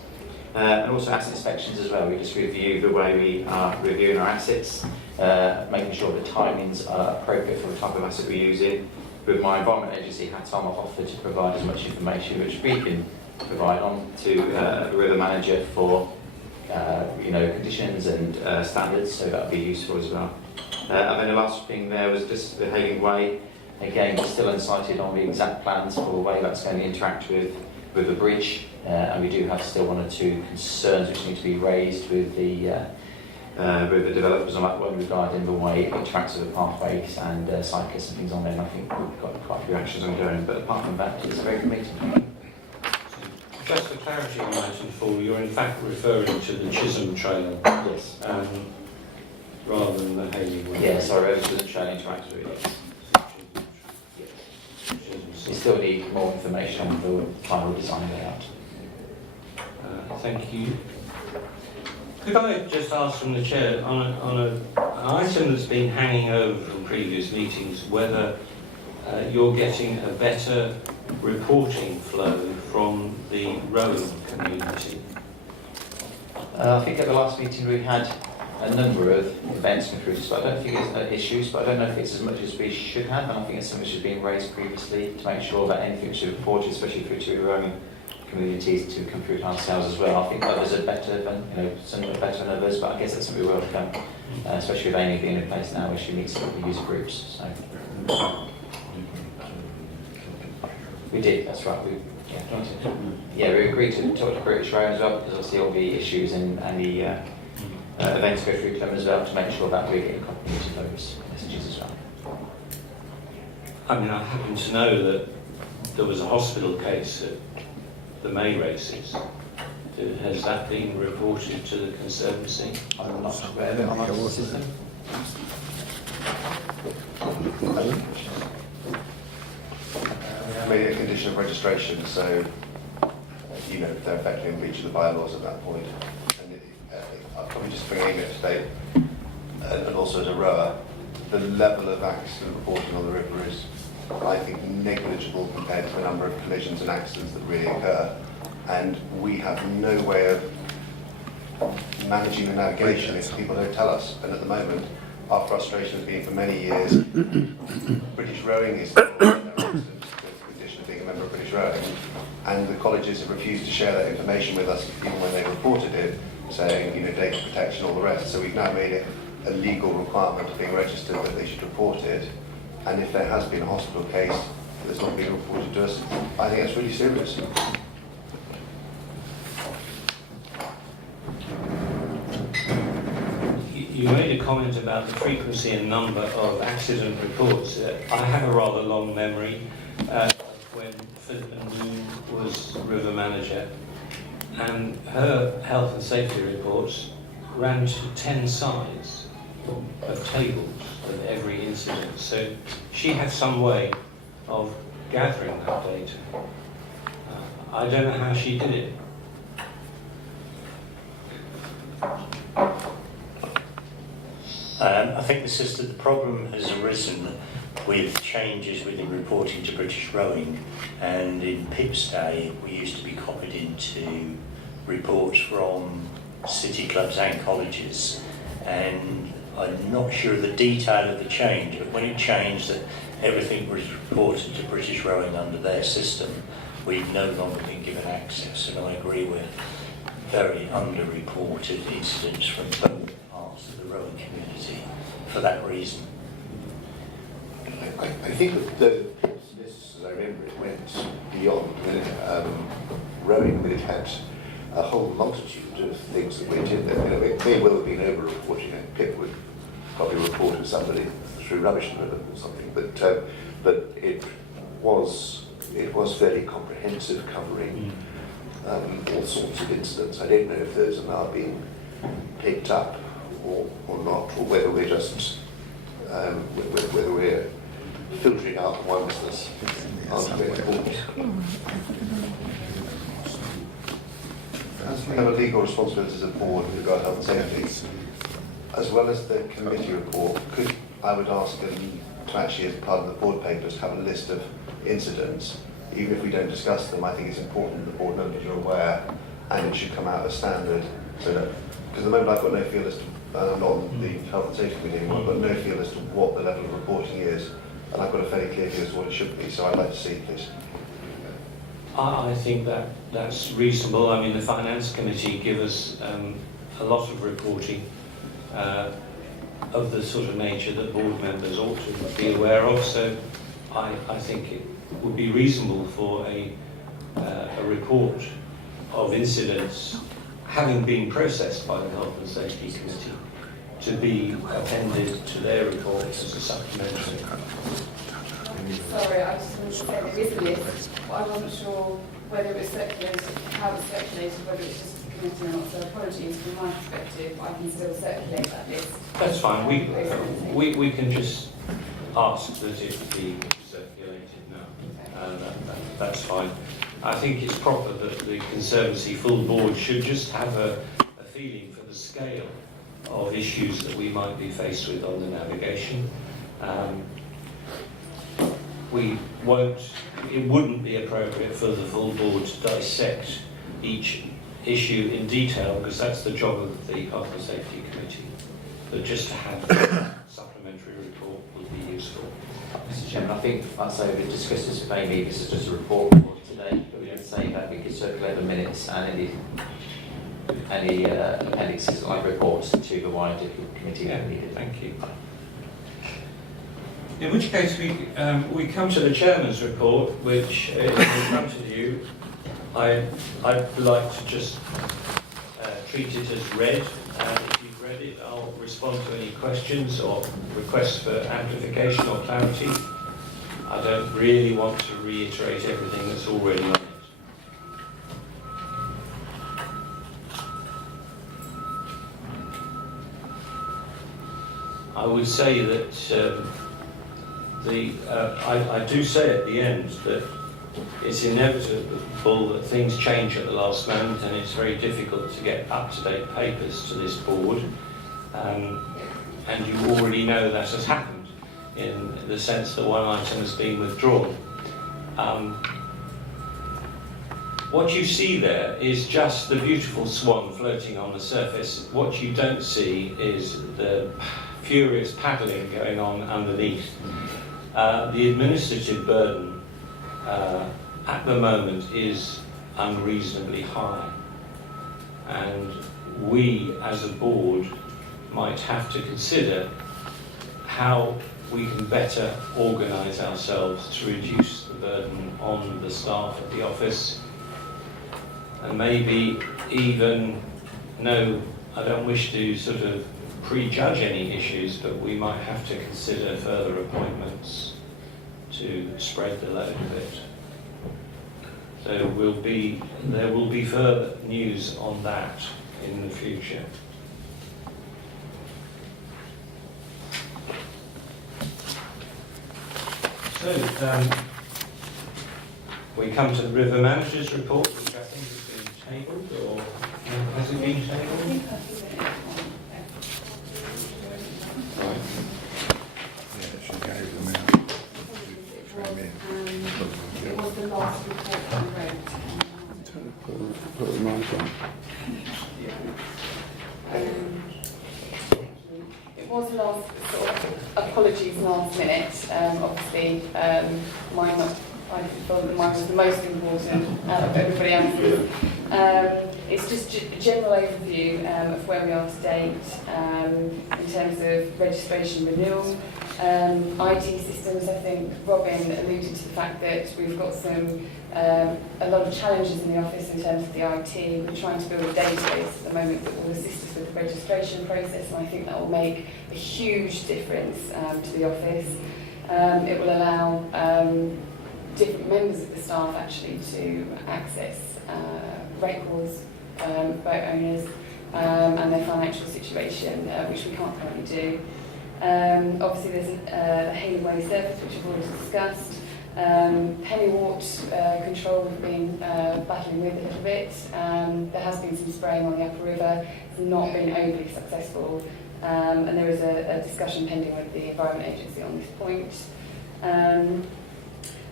And also asset inspections as well. We just review the way we are reviewing our assets, making sure the timings are appropriate for the type of asset we're using. With my environment agency hat on, I've offered to provide as much information which we can provide on to the river manager for conditions and standards, so that would be useful as well. And then the last thing there was just the Hailing Way. Again, we're still unsighted on the exact plans for the way that's going to interact with the bridge, and we do have still one or two concerns which need to be raised with the developers on that one regarding the way it interacts with the pathways and cyclists and things on there. And I think we've got quite a few actions ongoing, but apart from that, it's a very good meeting. Just for clarity on item 4, you're in fact referring to the Chisholm Trail Yes. rather than the Hailing Way. Yes, our roads with the trail interacts with it. We still need more information on the final design layout. Thank you. Could I just ask from the chair on an item that's been hanging over from previous meetings, whether you're getting a better reporting flow from the rowing community? I think at the last meeting we had a number of events concluded, but I don't think it's issues, but I don't know if it's as much as we should have, and I think it's something which has been raised previously to make sure that anything which is reported, especially through to rowing communities, to come through to ourselves as well. I think others are better than, some are better than others, but I guess that's something we welcome, especially with Amy being in place now where she meets with the user groups. So. We did, that's right. We agreed to talk to British Rail as well, because obviously all the issues and the events go through to them as well, to make sure that we're getting copies of those messages as well. I mean, I happen to know that there was a hospital case at the May races. Has that been reported to the Conservancy? I'm not aware of it on our system. We have made it a condition of registration, so if they're effectively in breach of the bylaws at that point. And I'll probably just bring Amy up to date, and also as a rower, the level of accident reporting on the river is, I think, negligible compared to the number of collisions and accidents that really occur. And we have no way of managing the navigation if people don't tell us. And at the moment, our frustration has been for many years, British Rowing is the condition of being a member of British Rowing, and the colleges have refused to share that information with us even when they reported it, saying, data protection, all the rest. So we've now made it a legal requirement of being registered that they should report it. And if there has been a hospital case that's not being reported to us, I think that's really serious. You made a comment about the frequency and number of accident reports. I have a rather long memory when Philip Moon was river manager, and her health and safety reports ran to 10 sides of tables of every incident. So she had some way of gathering that data. I don't know how she did it. think the problem has arisen with changes within reporting to British Rowing, and in Pip's day we used to be copied into reports from city clubs and colleges, and I'm not sure of the detail of the change, but when it changed that everything was reported to British Rowing under their system, we've no longer been given access, and I agree with very underreported incidents from both parts of the rowing community for that reason. I think that this, as I remember it, went beyond rowing, but it had a whole multitude of things that went in there. You know, it may well have been over-reporting, and Pip would probably report to somebody through rubbish or something, but it was fairly comprehensive, covering all sorts of incidents. I don't know if those are now being picked up or not, or whether we're just whether we're filtering out the ones that aren't very important. As we have a legal responsibility as a board with regard to health and safety, as well as the committee report, I would ask them to actually, as part of the board papers, have a list of incidents. Even if we don't discuss them, I think it's important that the board members are aware, and it should come out as standard. So that, because at the moment I've got no feel as to, I'm not on the health and safety committee anymore, I've got no feel as to what the level of reporting is, and I've got a fairly clear view as to what it should be. So I'd like to see, please. I think that's reasonable. I mean, the Finance Committee give us a lot of reporting of the sort of nature that board members ought to be aware of. So I think it would be reasonable for a report of incidents having been processed by the Health and Safety Committee to be appended to their report as a supplementary. Sorry, I just wanted to say there is a list, but I wasn't sure whether it was circulated, how it was circulated, whether it's just the committee or not. So apologies from my perspective, I can still circulate that list. That's fine. We can just ask that it be circulated now, and that's fine. I think it's proper that the Conservancy full board should just have a feeling for the scale of issues that we might be faced with on the navigation. It wouldn't be appropriate for the full board to dissect each issue in detail, because that's the job of the Health and Safety Committee. But just to have a supplementary report would be useful. Mr. Chairman, I think, I'd say we discussed this, maybe this is just a report for today, but we didn't say that we could circulate the minutes and any appendixes like reports to the wider committee. Yeah, thank you. In which case we come to the Chairman's report, which is in front of you. I'd like to just treat it as read, and if you've read it, I'll respond to any questions or requests for amplification or clarity. I don't really want to reiterate everything that's already on it. I would say that I do say at the end that it's inevitable that things change at the last moment, and it's very difficult to get up-to-date papers to this board, and you already know that has happened in the sense that one item has been withdrawn. What you see there is just the beautiful swan floating on the surface. What you don't see is the furious paddling going on underneath. The administrative burden at the moment is unreasonably high, and we as a board might have to consider how we can better organise ourselves to reduce the burden on the staff at the office, and maybe even, no, I don't wish to sort of prejudge any issues, but we might have to consider further appointments to spread the load a bit. So there will be further news on that in the future. So we come to the River Manager's report, which I think has been tabled, or has it been tabled? Right. last report that we wrote. Put the mic on. It was last, sort of, apologies last minute. Obviously, mine I thought that mine was the most important out of everybody else's. It's just a general overview of where we are to date in terms of registration renewal. IT systems, I think Robin alluded to the fact that we've got a lot of challenges in the office in terms of the IT. We're trying to build a database at the moment that will assist us with the registration process, and I think that will make a huge difference to the office. It will allow different members of the staff actually to access records, boat owners, and their financial situation, which we can't currently do. Obviously there's the Haley service, which we've already discussed. Pennywort control we've been battling with a little bit. There has been some spraying on the upper river. It's not been overly successful. And there is a discussion pending with the Environment Agency on this point.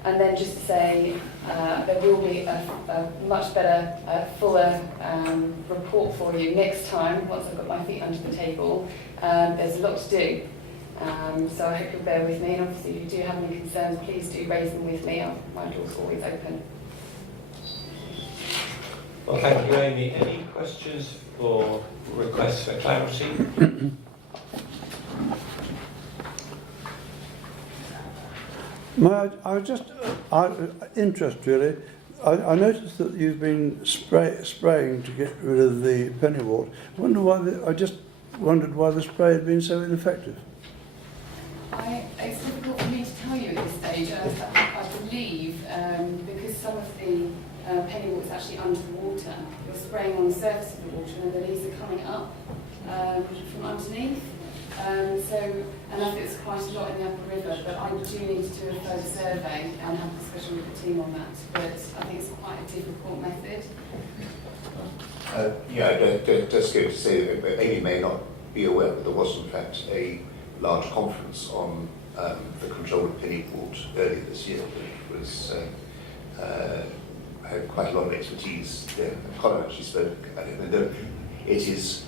And then just to say, there will be a much better, fuller report for you next time, once I've got my feet under the table. There's a lot to do. So I hope you'll bear with me, and obviously if you do have any concerns, please do raise them with me. My door's always open. Well, thank you, Amy. Any questions or requests for clarity? I was just interested really. I noticed that you've been spraying to get rid of the pennywort. I just wondered why the spray had been so ineffective. It's difficult for me to tell you at this stage. I believe because some of the pennywort is actually under the water, you're spraying on the surface of the water and the leaves are coming up from underneath. And I think it's quite a lot in the upper river, but I do need to do a further survey and have a discussion with the team on that. But I think it's quite a difficult method. Just going to say that Amy may not be aware, but there was in fact a large conference on the control of pennywort earlier this year. It was had quite a lot of expertise there. Connor actually spoke about it. And it is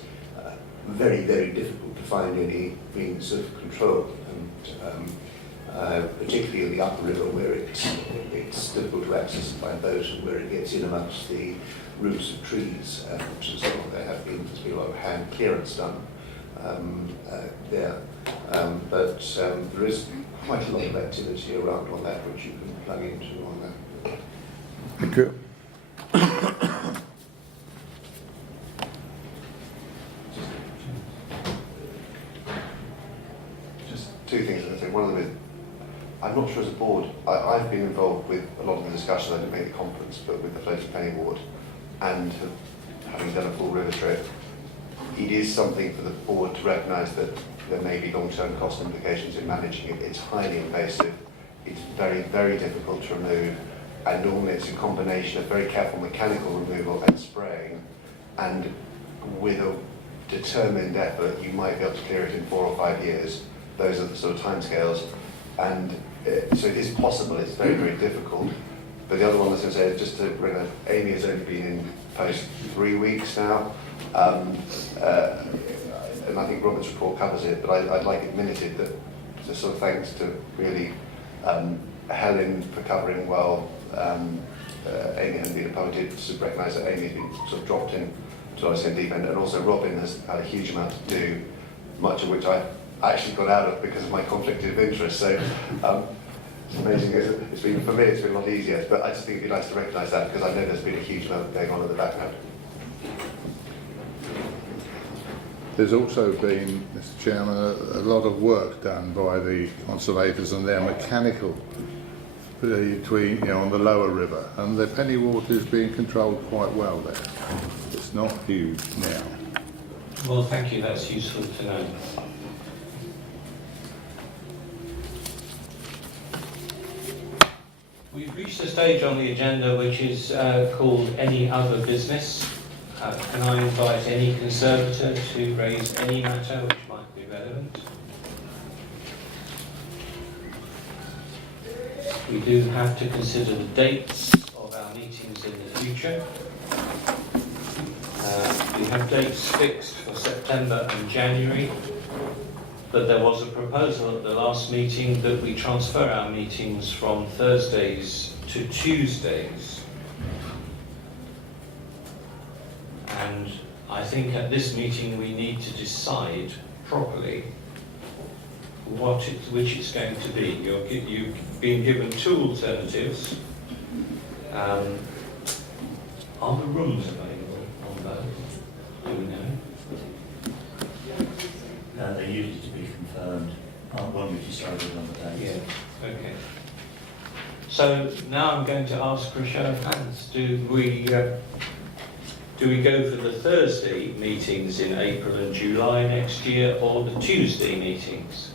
very, very difficult to find any means of control, and particularly in the upper river where it's difficult to access by boat, and where it gets in amongst the roots of trees. So there's been a lot of hand clearance done there, but there is quite a lot of activity around on that which you can plug into on that. Thank you. Two things I think. One of them is, I'm not sure as a board, I've been involved with a lot of the discussion, I didn't make the conference, but with the floating pennywort, and having done a full river trip, it is something for the board to recognise that there may be long-term cost implications in managing it. It's highly invasive, it's very, very difficult to remove, and normally it's a combination of very careful mechanical removal and spraying, and with a determined effort, you might be able to clear it in 4 or 5 years. Those are the sort of timescales, and so it is possible. It's very, very difficult. But the other one I was going to say is just to bring up, Amy has only been in post 3 weeks now, and I think Robert's report covers it. But I'd like it minuted that, so sort of thanks to really Helen for covering well. Amy hadn't been appointed, to recognise that Amy's been sort of dropped in to I say deep end, and also Robin has had a huge amount to do, much of which I've actually got out of because of my conflict of interest. So it's amazing. It's been, for me, it's been a lot easier. But I just think it'd be nice to recognise that, because I know there's been a huge amount going on in the background. There's also been, Mr. Chairman, a lot of work done by the Conservators and their mechanical between, on the lower river, and the pennywort is being controlled quite well there. It's not huge now. Well, thank you. That's useful to know. We've reached a stage on the agenda which is called Any Other Business. Can I invite any Conservator to raise any matter which might be relevant? We do have to consider the dates of our meetings in the future. We have dates fixed for September and January, but there was a proposal at the last meeting that we transfer our meetings from Thursdays to Tuesdays. And I think at this meeting we need to decide properly which it's going to be. You've been given two alternatives. Are the rooms available on both? Do we know? They're usually to be confirmed when we decided on the dates. Yeah. Okay. So now I'm going to ask for a show of hands. Do we go for the Thursday meetings in April and July next year, or the Tuesday meetings?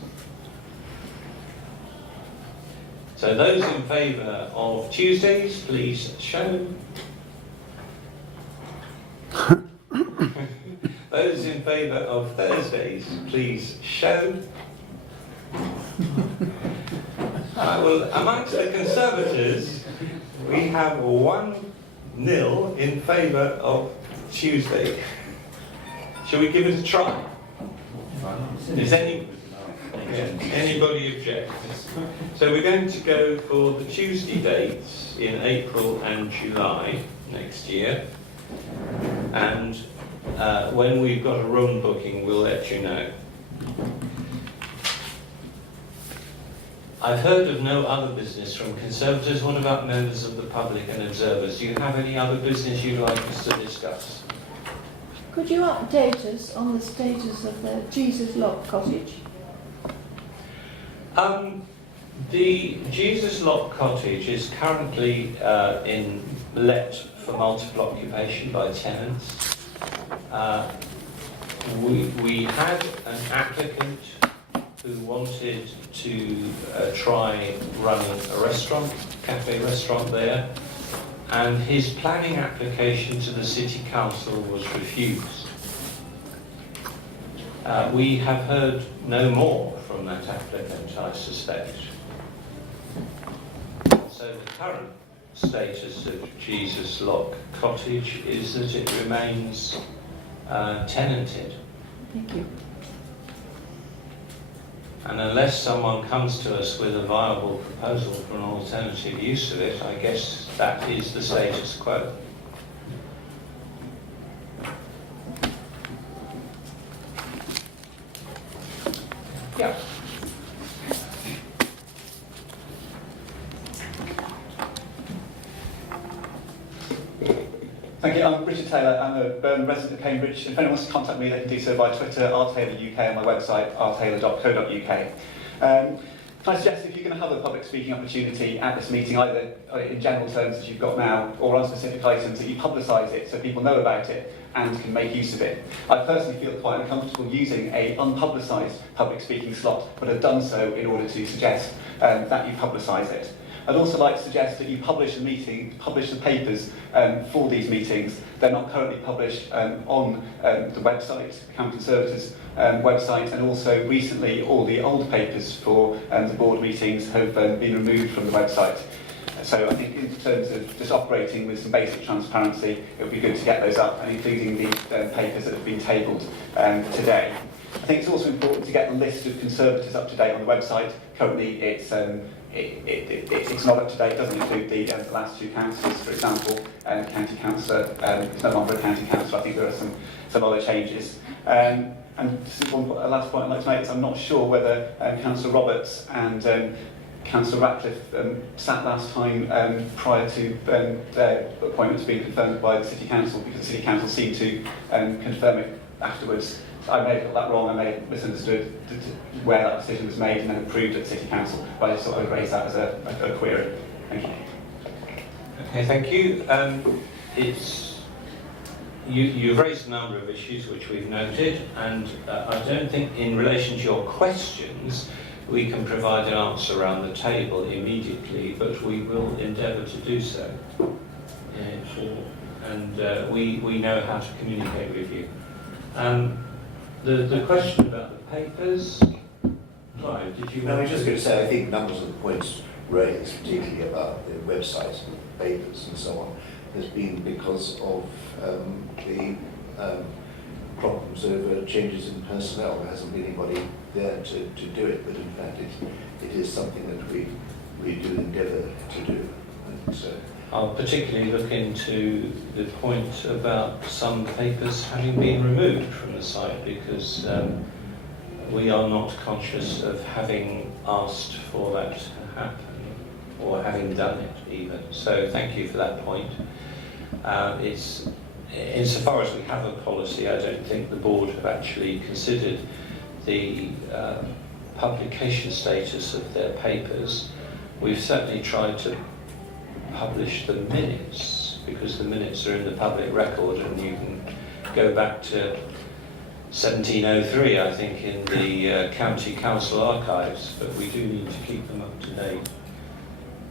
So those in favour of Tuesdays, please show. Those in favour of Thursdays, please show. Well, amongst the Conservators, we have 1-0 in favour of Tuesday. Shall we give it a try? Does anybody object? So we're going to go for the Tuesday dates in April and July next year, and when we've got a room booking, we'll let you know. I've heard of no other business from Conservators. What about members of the public and observers? Do you have any other business you'd like us to discuss? Could you update us on the status of the Jesus Lock Cottage? The Jesus Lock Cottage is currently let for multiple occupation by tenants. We had an applicant who wanted to try running a cafe restaurant there, and his planning application to the City Council was refused. We have heard no more from that applicant, I suspect. So the current status of Jesus Lock Cottage is that it remains tenanted. Thank you. And unless someone comes to us with a viable proposal for an alternative use of it, I guess that is the status quo. Yeah. Thank you. I'm Richard Taylor. I'm a resident of Cambridge. If anyone wants to contact me, they can do so by Twitter, rtayloruk, and my website, rtaylor.co.uk. Can I suggest if you're going to have a public speaking opportunity at this meeting, either in general terms as you've got now, or on specific items, that you publicise it so people know about it and can make use of it. I personally feel quite uncomfortable using an unpublicised public speaking slot, but have done so in order to suggest that you publicise it. I'd also like to suggest that you publish the papers for these meetings. They're not currently published on the website, Conservators website, and also recently all the old papers for the board meetings have been removed from the website. So I think in terms of just operating with some basic transparency, it would be good to get those up, and including the papers that have been tabled today. I think it's also important to get the list of Conservators up to date on the website. Currently it's not up to date, it doesn't include the last two councillors, for example, county councillor, it's no longer a county councillor. I think there are some other changes. And just a last point I'd like to make is I'm not sure whether Councillor Roberts and Councillor Ratcliffe sat last time prior to their appointments being confirmed by the City Council, because the City Council seemed to confirm it afterwards. I may have got that wrong, I may have misunderstood where that decision was made and then approved at City Council, but I just thought I would raise that as a query. Thank you. Okay, thank you. You've raised a number of issues which we've noted, and I don't think in relation to your questions we can provide an answer around the table immediately, but we will endeavour to do so. We know how to communicate with you. The question about the papers, Clive, did you... No, I was just going to say, I think numbers of the points raised, particularly about the website and papers and so on, has been because of the problems over changes in personnel. There hasn't been anybody there to do it, but in fact it is something that we do endeavour to do. And, I'll particularly look into the point about some papers having been removed from the site, because we are not conscious of having asked for that to happen, or having done it even. So thank you for that point. It's, insofar as we have a policy, I don't think the board have actually considered the publication status of their papers. We've certainly tried to publish the minutes, because the minutes are in the public record, and you can go back to 1703, I think, in the County Council archives, but we do need to keep them up to date.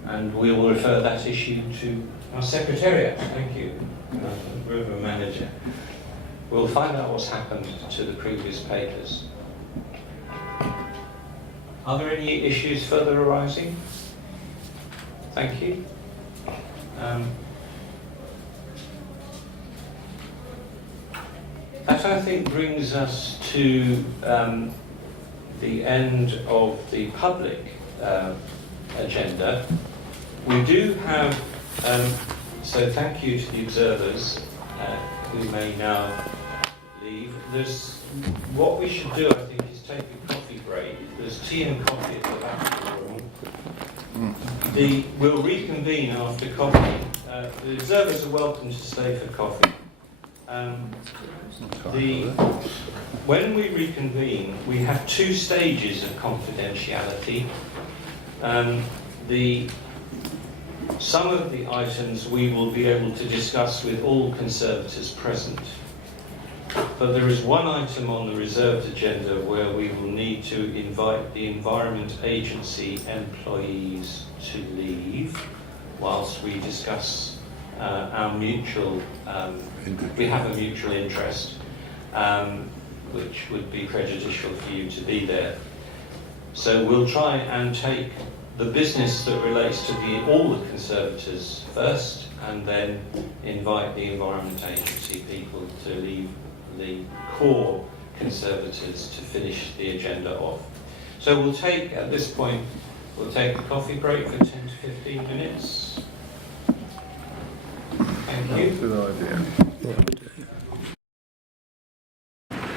And we will refer that issue to our Secretariat. Thank you, River Manager. We'll find out what's happened to the previous papers. Are there any issues further arising? Thank you. That, I think, brings us to the end of the public agenda. We do have, so thank you to the observers who may now leave. What we should do, I think, is take a coffee break. There's tea and coffee at the back of the room. We'll reconvene after coffee. The observers are welcome to stay for coffee. When we reconvene, we have two stages of confidentiality. Some of the items we will be able to discuss with all Conservators present. But there is one item on the reserved agenda where we will need to invite the Environment Agency employees to leave whilst we discuss our mutual, we have a mutual interest, which would be prejudicial for you to be there. So we'll try and take the business that relates to all the Conservators first, and then invite the Environment Agency people to leave the core Conservators to finish the agenda off. So we'll take, at this point, we'll take a coffee break for 10 to 15 minutes. Thank you. Good idea.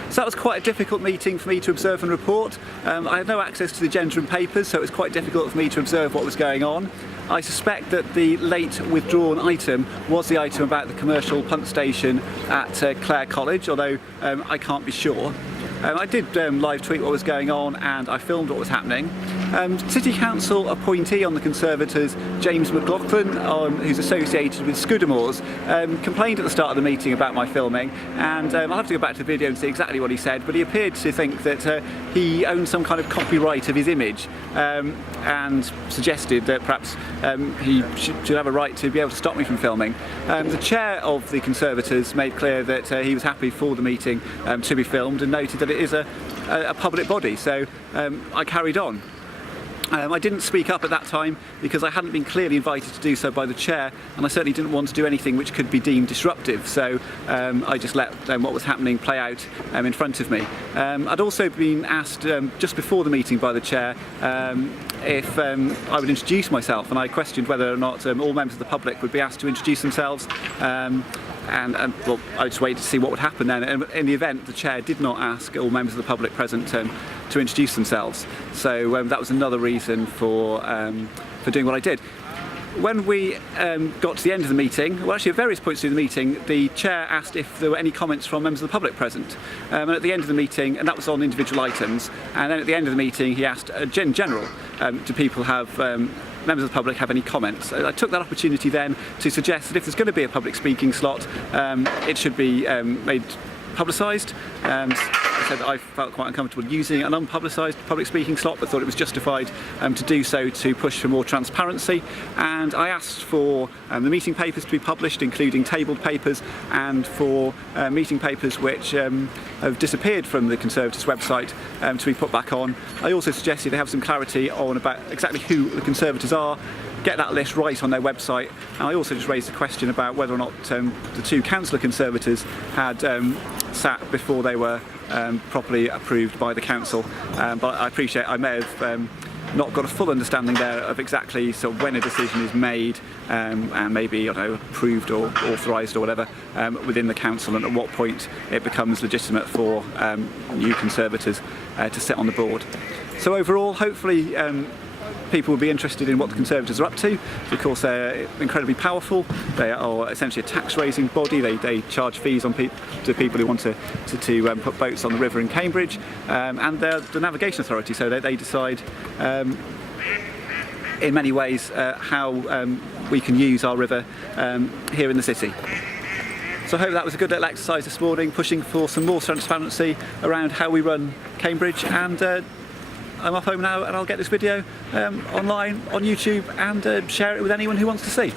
So that was quite a difficult meeting for me to observe and report. I had no access to the agenda and papers, so it was quite difficult for me to observe what was going on. I suspect that the late withdrawn item was the item about the commercial pump station at Clare College, although I can't be sure. I did live tweet what was going on, and I filmed what was happening. City Council appointee on the Conservators, James Macnaghten, who's associated with Scudamores, complained at the start of the meeting about my filming, and I'll have to go back to the video and see exactly what he said, but he appeared to think that he owned some kind of copyright of his image, and suggested that perhaps he should have a right to be able to stop me from filming. The chair of the Conservators made clear that he was happy for the meeting to be filmed, and noted that it is a public body, so I carried on. I didn't speak up at that time because I hadn't been clearly invited to do so by the chair, and I certainly didn't want to do anything which could be deemed disruptive, so I just let what was happening play out in front of me. I'd also been asked just before the meeting by the chair if I would introduce myself, and I questioned whether or not all members of the public would be asked to introduce themselves. And well, I just waited to see what would happen then. And in the event, the chair did not ask all members of the public present to introduce themselves. So that was another reason for doing what I did. When we got to the end of the meeting, well, actually at various points through the meeting, the chair asked if there were any comments from members of the public present. And at the end of the meeting, and that was on individual items, and then at the end of the meeting he asked in general, do people have members of the public have any comments? I took that opportunity then to suggest that if there's going to be a public speaking slot, it should be made publicised, said that I felt quite uncomfortable using an unpublicised public speaking slot, but thought it was justified to do so to push for more transparency. And I asked for the meeting papers to be published, including tabled papers, and for meeting papers which have disappeared from the Conservators website to be put back on. I also suggested they have some clarity on about exactly who the Conservators are, get that list right on their website. And I also just raised a question about whether or not the two councillor Conservators had sat before they were properly approved by the council. But I appreciate I may have not got a full understanding there of exactly sort of when a decision is made and maybe, I don't know, approved or authorised or whatever within the council, and at what point it becomes legitimate for new Conservators to sit on the board. So overall, hopefully people will be interested in what the Conservators are up to. Of course, they're incredibly powerful. They are essentially a tax-raising body. They charge fees on to people who want to put boats on the river in Cambridge, and they're the Navigation Authority, so they decide in many ways how we can use our river here in the city. So I hope that was a good little exercise this morning, pushing for some more transparency around how we run Cambridge. And I'm off home now, and I'll get this video online on YouTube and share it with anyone who wants to see.